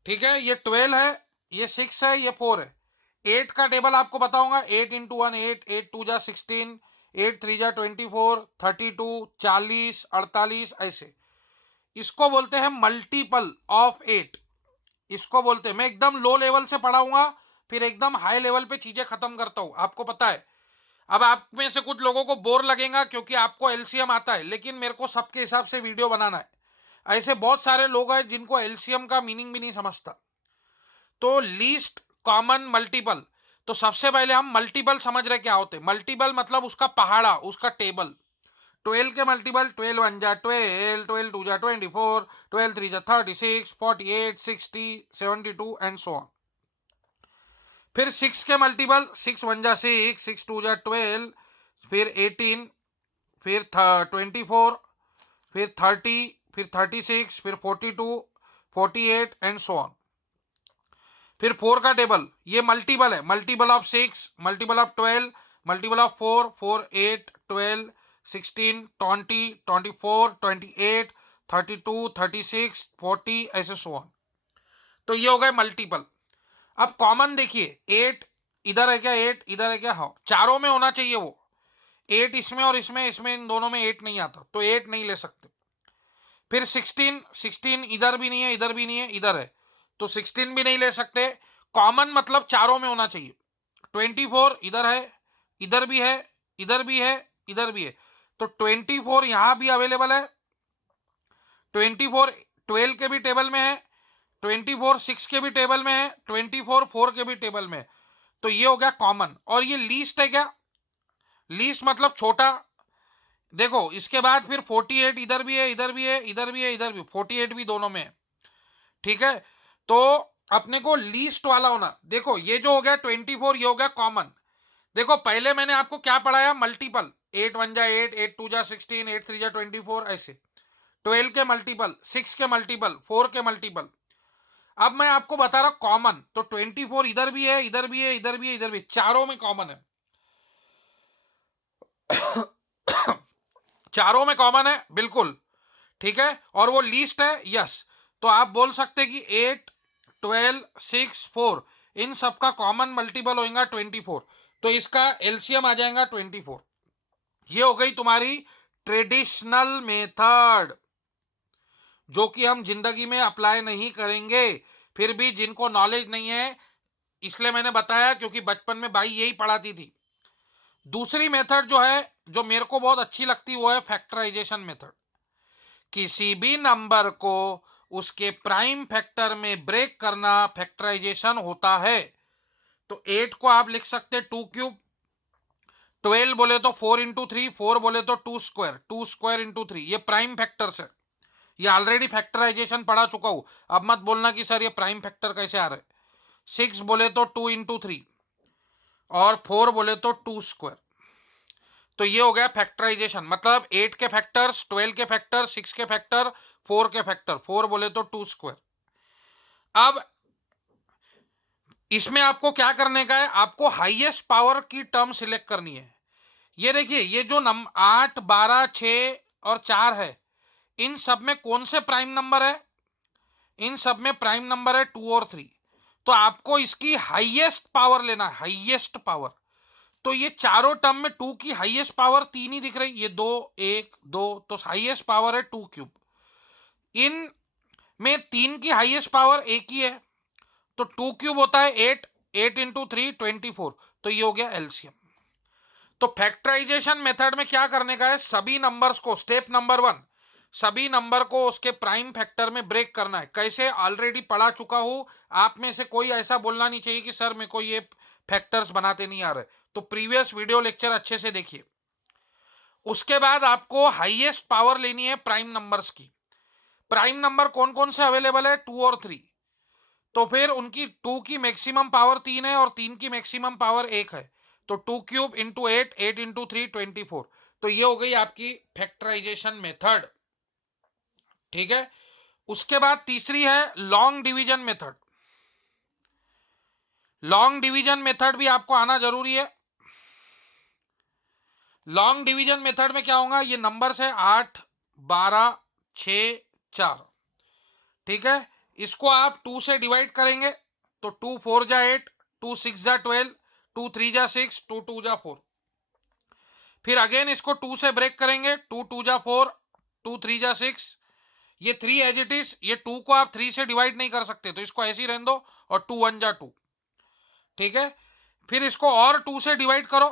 ठीक है, ये 12 है, ये 6 है, ये 4 है। 8 का टेबल आपको बताऊंगा, 8 इंटू 1 8, 8 2 जा 16, 8 3 जा 24, 32, 40, 48 ऐसे। इसको बोलते हैं मल्टीपल ऑफ 8। इसको बोलते हैं, मैं एकदम लो लेवल से पढ़ाऊंगा, फिर एकदम हाई लेवल पे चीजें खत्म करता हूं, आपको पता है। अब आप में से कुछ लोगों को बोर लगेगा क्योंकि आपको एलसीएम आता है, लेकिन मेरे को सबके हिसाब से वीडियो बनाना है। ऐसे बहुत सारे लोग हैं जिनको एलसीएम का मीनिंग भी नहीं समझता। तो लीस्ट कॉमन मल्टीपल, तो सबसे पहले हम मल्टीपल समझ रहे क्या होते। मल्टीपल मतलब उसका पहाड़ा, उसका टेबल। 12 के मल्टीपल, 12 1 जा 12, 12 2 जा 24, 12 3 जा 36, 48, 60, 72 एंड सो ऑन। फिर 6 के मल्टीपल, 6 1 जा 6, 6 2 जा 12, फिर 18, फिर 24, फिर 30, फिर 36, फिर 42, 48 एंड सो ऑन। फिर 4 का टेबल, ये मल्टीपल है, multiple of 6, multiple of 12, multiple of 4, 4 8 12, 16 20, 24, 28, 32, 36, 40 ऐसे सो ऑन। तो ये हो गए मल्टीपल। अब कॉमन देखिए, 8 इधर है क्या, 8 इधर है क्या, हाँ चारों में होना चाहिए वो। 8 इसमें और इसमें, इसमें इन दोनों में 8 नहीं आता, तो 8 नहीं ले सकते। फिर 16, 16 इधर भी नहीं है, इधर भी नहीं है, इधर है, तो 16 भी नहीं ले सकते। कॉमन मतलब चारों में होना चाहिए। 24 इधर है, इधर भी है, इधर भी है, इधर भी है, तो 24 यहां भी अवेलेबल है। 24 12 के भी टेबल में है, 24 6 के भी टेबल में है, 24 4 के भी टेबल में है। तो ये हो गया कॉमन। और ये लीस्ट है क्या, लीस्ट मतलब छोटा। देखो इसके बाद फिर 48 इधर भी है, इधर भी है, इधर भी है, इधर भी, 48 भी दोनों में है, ठीक है। तो अपने को लीस्ट वाला होना। देखो ये जो हो गया 24, ये हो गया कॉमन। देखो पहले मैंने आपको क्या पढ़ाया, मल्टीपल, 8 1 जा 8, 8 2 जा 16, 8 3 जा 24 ऐसे। 12 के मल्टीपल, 6 के मल्टीपल, 4 के मल्टीपल। अब मैं आपको बता रहा कॉमन, तो 24 इधर भी है, इधर भी है, इधर भी है, इधर भी, चारों में कॉमन है। चारों में कॉमन है बिल्कुल, ठीक है। और वो लीस्ट है, यस। तो आप बोल सकते कि 8 12 6 4 इन सब का कॉमन मल्टीपल होगा 24, तो इसका एलसीएम आ जाएगा 24। ये हो गई तुम्हारी ट्रेडिशनल मेथड, जो कि हम जिंदगी में अप्लाई नहीं करेंगे। फिर भी जिनको नॉलेज नहीं है, इसलिए मैंने बताया क्योंकि बचपन में भाई यही पढ़ाती थी। दूसरी मेथड जो है, जो मेरे को बहुत अच्छी लगती, वो है फैक्टराइजेशन मेथड। किसी भी नंबर को उसके प्राइम फैक्टर में ब्रेक करना फैक्टराइजेशन होता है। तो 8 को आप लिख सकते 2 क्यूब, 12 बोले तो 4 इंटू 3, 4 बोले तो 2 स्क्वायर, 2 स्क्वायर इंटू 3, ये प्राइम फैक्टर्स है। ये ऑलरेडी फैक्टराइजेशन पढ़ा चुका हूं, अब मत बोलना कि सर ये प्राइम फैक्टर कैसे आ रहे। 6 बोले तो 2 इंटू 3, और 4 बोले तो 2 स्क्वायर। तो ये हो गया फैक्टराइजेशन, मतलब 8 के फैक्टर्स, 12 के फैक्टर, 6 के फैक्टर, 4 के फैक्टर, 4 बोले तो 2 स्क्वायर। अब इसमें आपको क्या करने का है, आपको हाईएस्ट पावर की टर्म सिलेक्ट करनी है। ये देखिए, ये जो 8 12 6 और 4 है, इन सब में कौन से प्राइम नंबर है, इन सब में प्राइम नंबर है 2 और 3। तो आपको इसकी हाईएस्ट पावर लेना है, हाईएस्ट पावर। तो ये चारों टर्म में 2 की हाईएस्ट पावर 3 ही दिख रही, ये 2 1 2, तो हाईएस्ट पावर है 2 क्यूब। इन में 3 की हाईएस्ट पावर एक ही है, तो 2 क्यूब होता है 8, 8 इंटू 3 24, तो ये हो गया एलसीएम। तो फैक्टराइजेशन मेथड में क्या करने का है, सभी नंबर्स को, स्टेप नंबर 1, सभी नंबर को उसके प्राइम फैक्टर में ब्रेक करना है। कैसे, ऑलरेडी पढ़ा चुका हूं। आप में से कोई ऐसा बोलना नहीं चाहिए कि सर मेरे को ये फैक्टर्स बनाते नहीं आ रहे, तो प्रीवियस वीडियो लेक्चर अच्छे से देखिए। उसके बाद आपको हाईएस्ट पावर लेनी है प्राइम नंबर्स की। प्राइम नंबर कौन कौन से अवेलेबल है, 2 और 3। तो फिर उनकी 2 की मैक्सिमम पावर 3 है और 3 की मैक्सिमम पावर 1 है, तो 2 क्यूब इंटू 8, 8 इंटू 3 24। तो ये हो गई आपकी फैक्टराइजेशन मेथड, ठीक है। उसके बाद तीसरी है long division method. Long division method भी आपको आना जरूरी है। लॉन्ग डिवीजन मेथड में क्या होगा, ये नंबर्स है 8, 12, 6, 4, ठीक है। इसको आप 2 से डिवाइड करेंगे तो 2 4 जा 8, 2 6 जा 12, 2 3 जा 6, 2 2 जा 4। फिर अगेन इसको 2 से ब्रेक करेंगे, 2 2 जा 4, 2 3 जा 6। ये 3 एज इट इज, ये 2 को आप 3 से डिवाइड नहीं कर सकते तो इसको ऐसे ही रहने दो, और 2 1 जा 2, ठीक है। फिर इसको और 2 से डिवाइड करो,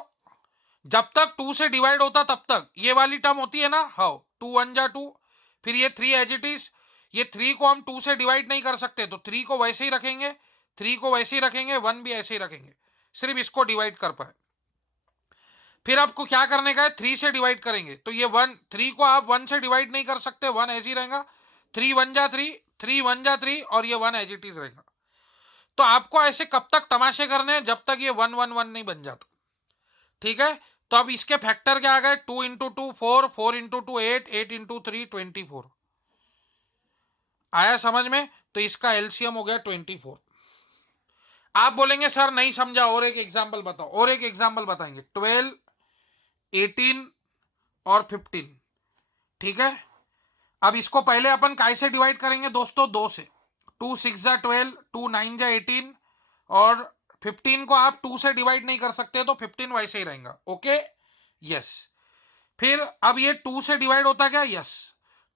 जब तक 2 से डिवाइड होता तब तक ये वाली टर्म होती है ना, हाउ 2 1 जा 2। फिर ये 3 एज इट इज, ये 3 को हम 2 से डिवाइड नहीं कर सकते तो 3 को वैसे ही रखेंगे, 3 को वैसे ही रखेंगे, 1 भी ऐसे ही रखेंगे, सिर्फ इसको डिवाइड कर पाए। फिर आपको क्या करने का है, 3 से डिवाइड करेंगे तो ये 1, 3 को आप 1 से डिवाइड नहीं कर सकते, 1 ऐसे ही रहेगा, 3 1 जा 3, 3 1 जा 3, और ये 1 एज इट इज रहेगा। तो आपको ऐसे कब तक तमाशे करने हैं, जब तक ये 1 1 1 नहीं बन जाता, ठीक है। तो अब इसके फैक्टर क्या आ गए, 2 इंटू 2 4, 4 इंटू 2 8, 8 इंटू 3 24। आया समझ में? तो इसका एलसीएम हो गया 24। आप बोलेंगे सर नहीं समझा, और एक एग्जाम्पल बताओ, और एक एग्जाम्पल बताएंगे, 12, 18 और 15, ठीक है। अब इसको पहले अपन कैसे डिवाइड करेंगे दोस्तों, 2 से, 2 6 जा 12, 2 9 जा 18, और 15 को आप 2 से डिवाइड नहीं कर सकते तो 15 वैसे ही रहेगा, ओके, यस। फिर अब ये 2 से डिवाइड होता क्या, यस,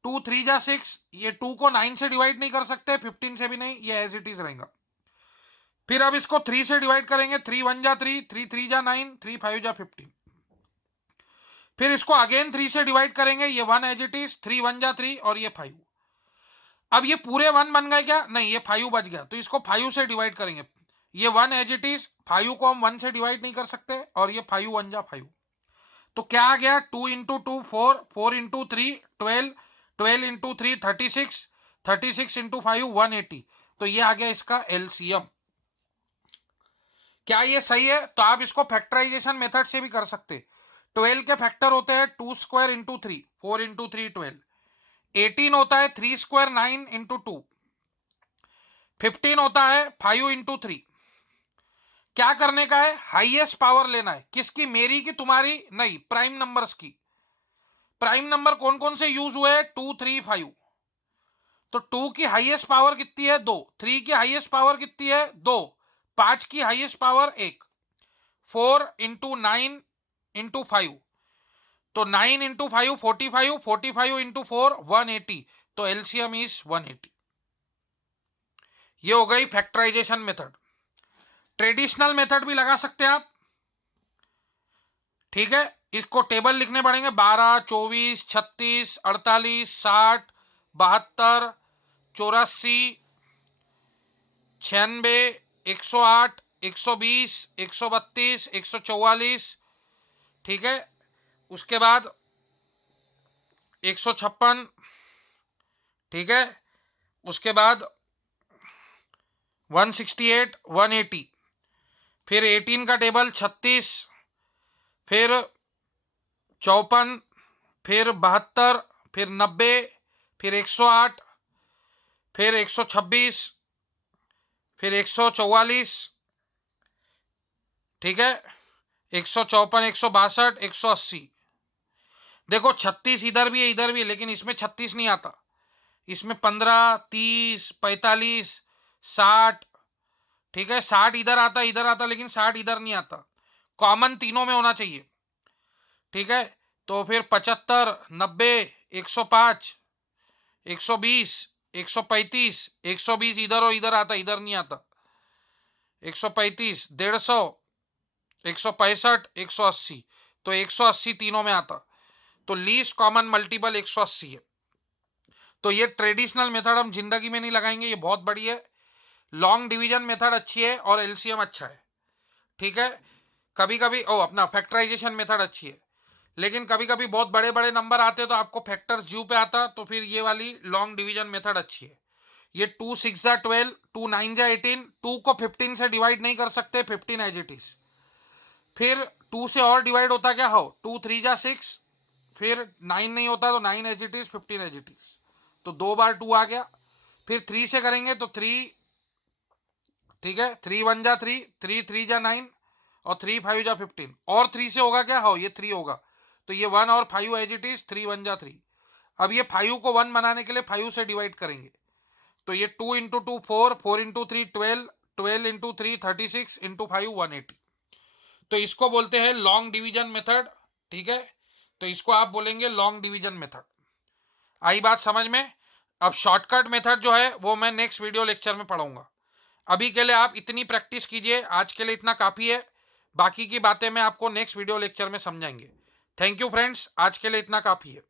2 3 जा 6, ये 2 को 9 से डिवाइड नहीं कर सकते, 15 से भी नहीं, ये एज इट इज रहेगा। फिर अब इसको 3 से डिवाइड करेंगे, 3 1 जा 3, 3 3 जा 9, 3 5 जा 15। फिर इसको अगेन 3 से डिवाइड करेंगे, ये 1 एज इट इज, 3 1 जा 3, और ये 5। अब ये पूरे 1 बन गए क्या, नहीं, ये 5 बच गया, तो इसको 5 से डिवाइड करेंगे, ये 1 एज इट इज, 5 को हम 1 से डिवाइड नहीं कर सकते, और ये 5 1 जा 5। तो क्या आ गया, 2 इंटू 2 4, 4 इंटू 3 12, 12 इंटू 3 36, 36 इंटू 5 180। तो ये आ गया इसका एलसीएम। क्या ये सही है? तो आप इसको फैक्टराइजेशन मेथड से भी कर सकते। 12 के फैक्टर होते हैं 2 स्क्वायर इंटू 3, 4 इंटू 3 12। 18 होता है 3 स्क्वायर 9 इंटू 2। 15 होता है 5 इंटू 3। क्या करने का है, हाईएस्ट पावर लेना है, किसकी, मेरी की तुम्हारी नहीं, प्राइम नंबर्स की। प्राइम नंबर कौन कौन से यूज हुए, 2 3 5। तो 2 की हाईएस्ट पावर कितनी है, 2, 3 की हाईएस्ट पावर कितनी है, 2, 5 की हाईएस्ट पावर 1, 4 इंटू 9 इंटू 5, तो 9 इंटू 5 45, 45 इंटू 4 180, तो एलसीएम इज 180। ये हो गई फैक्टराइजेशन मेथड। ट्रेडिशनल मेथड भी लगा सकते हैं आप, ठीक है। इसको टेबल लिखने पड़ेंगे, 12 24 36 48 60 72 84 96 108 120 132 144, ठीक है। उसके बाद 156, ठीक है। उसके बाद 168 180, फिर 18 का टेबल 36, फिर 54, फिर 72, फिर 90, फिर 108, फिर 126, फिर 144, ठीक है, 154 162 180। देखो 36 इधर भी है इधर भी है, लेकिन इसमें 36 नहीं आता, इसमें 15 30 45 60, ठीक है। 60 इधर आता लेकिन 60 इधर नहीं आता, कॉमन तीनों में होना चाहिए, ठीक है। तो फिर 75 90 105 120 135, 120 इधर और इधर आता, इधर नहीं आता, 135 150 165 180, तो 180 तीनों में आता, तो लीस्ट कॉमन मल्टीपल 180 है। तो ये ट्रेडिशनल मेथड हम जिंदगी में नहीं लगाएंगे, ये बहुत बड़ी है। लॉन्ग डिवीजन मेथड अच्छी है और एलसीएम अच्छा है, ठीक है। कभी कभी अपना फैक्टराइजेशन मेथड अच्छी है, लेकिन कभी कभी बहुत बड़े बड़े नंबर आते तो आपको फैक्टर्स जीव पे आता, तो फिर ये वाली लॉन्ग डिवीजन मेथड अच्छी है। ये 2 6 जा 12, 2 9 जा 18, 2 को 15 से डिवाइड नहीं कर सकते, 15 एज इट इज। फिर 2 से और डिवाइड होता क्या, हो 2 3 जा 6, फिर 9 नहीं होता तो 9 as it is, 15 as it is, तो 2 बार 2 आ गया। फिर 3 से करेंगे तो 3, ठीक है, 3 1 जा 3, 3 3 जा 9, और 3 5 जा 15, और 3 से होगा क्या, हो ये 3 होगा, तो ये 1 और 5 एज इट इज, 3 1 जा 3। अब ये 5 को 1 बनाने के लिए 5 से डिवाइड करेंगे, तो ये 2 इंटू 2 4, 4 इंटू 3 12, 12 इंटू 3 36, इंटू 5 180। तो इसको बोलते हैं लॉन्ग डिवीजन मेथड, ठीक है। तो इसको आप बोलेंगे लॉन्ग डिवीजन मेथड। आई बात समझ में। अब शॉर्टकट मेथड जो है वो मैं नेक्स्ट वीडियो लेक्चर में पढ़ाऊंगा। अभी के लिए आप इतनी प्रैक्टिस कीजिए, आज के लिए इतना काफ़ी है। बाकी की बातें मैं आपको नेक्स्ट वीडियो लेक्चर में समझाएंगे। थैंक यू फ्रेंड्स, आज के लिए इतना काफ़ी है।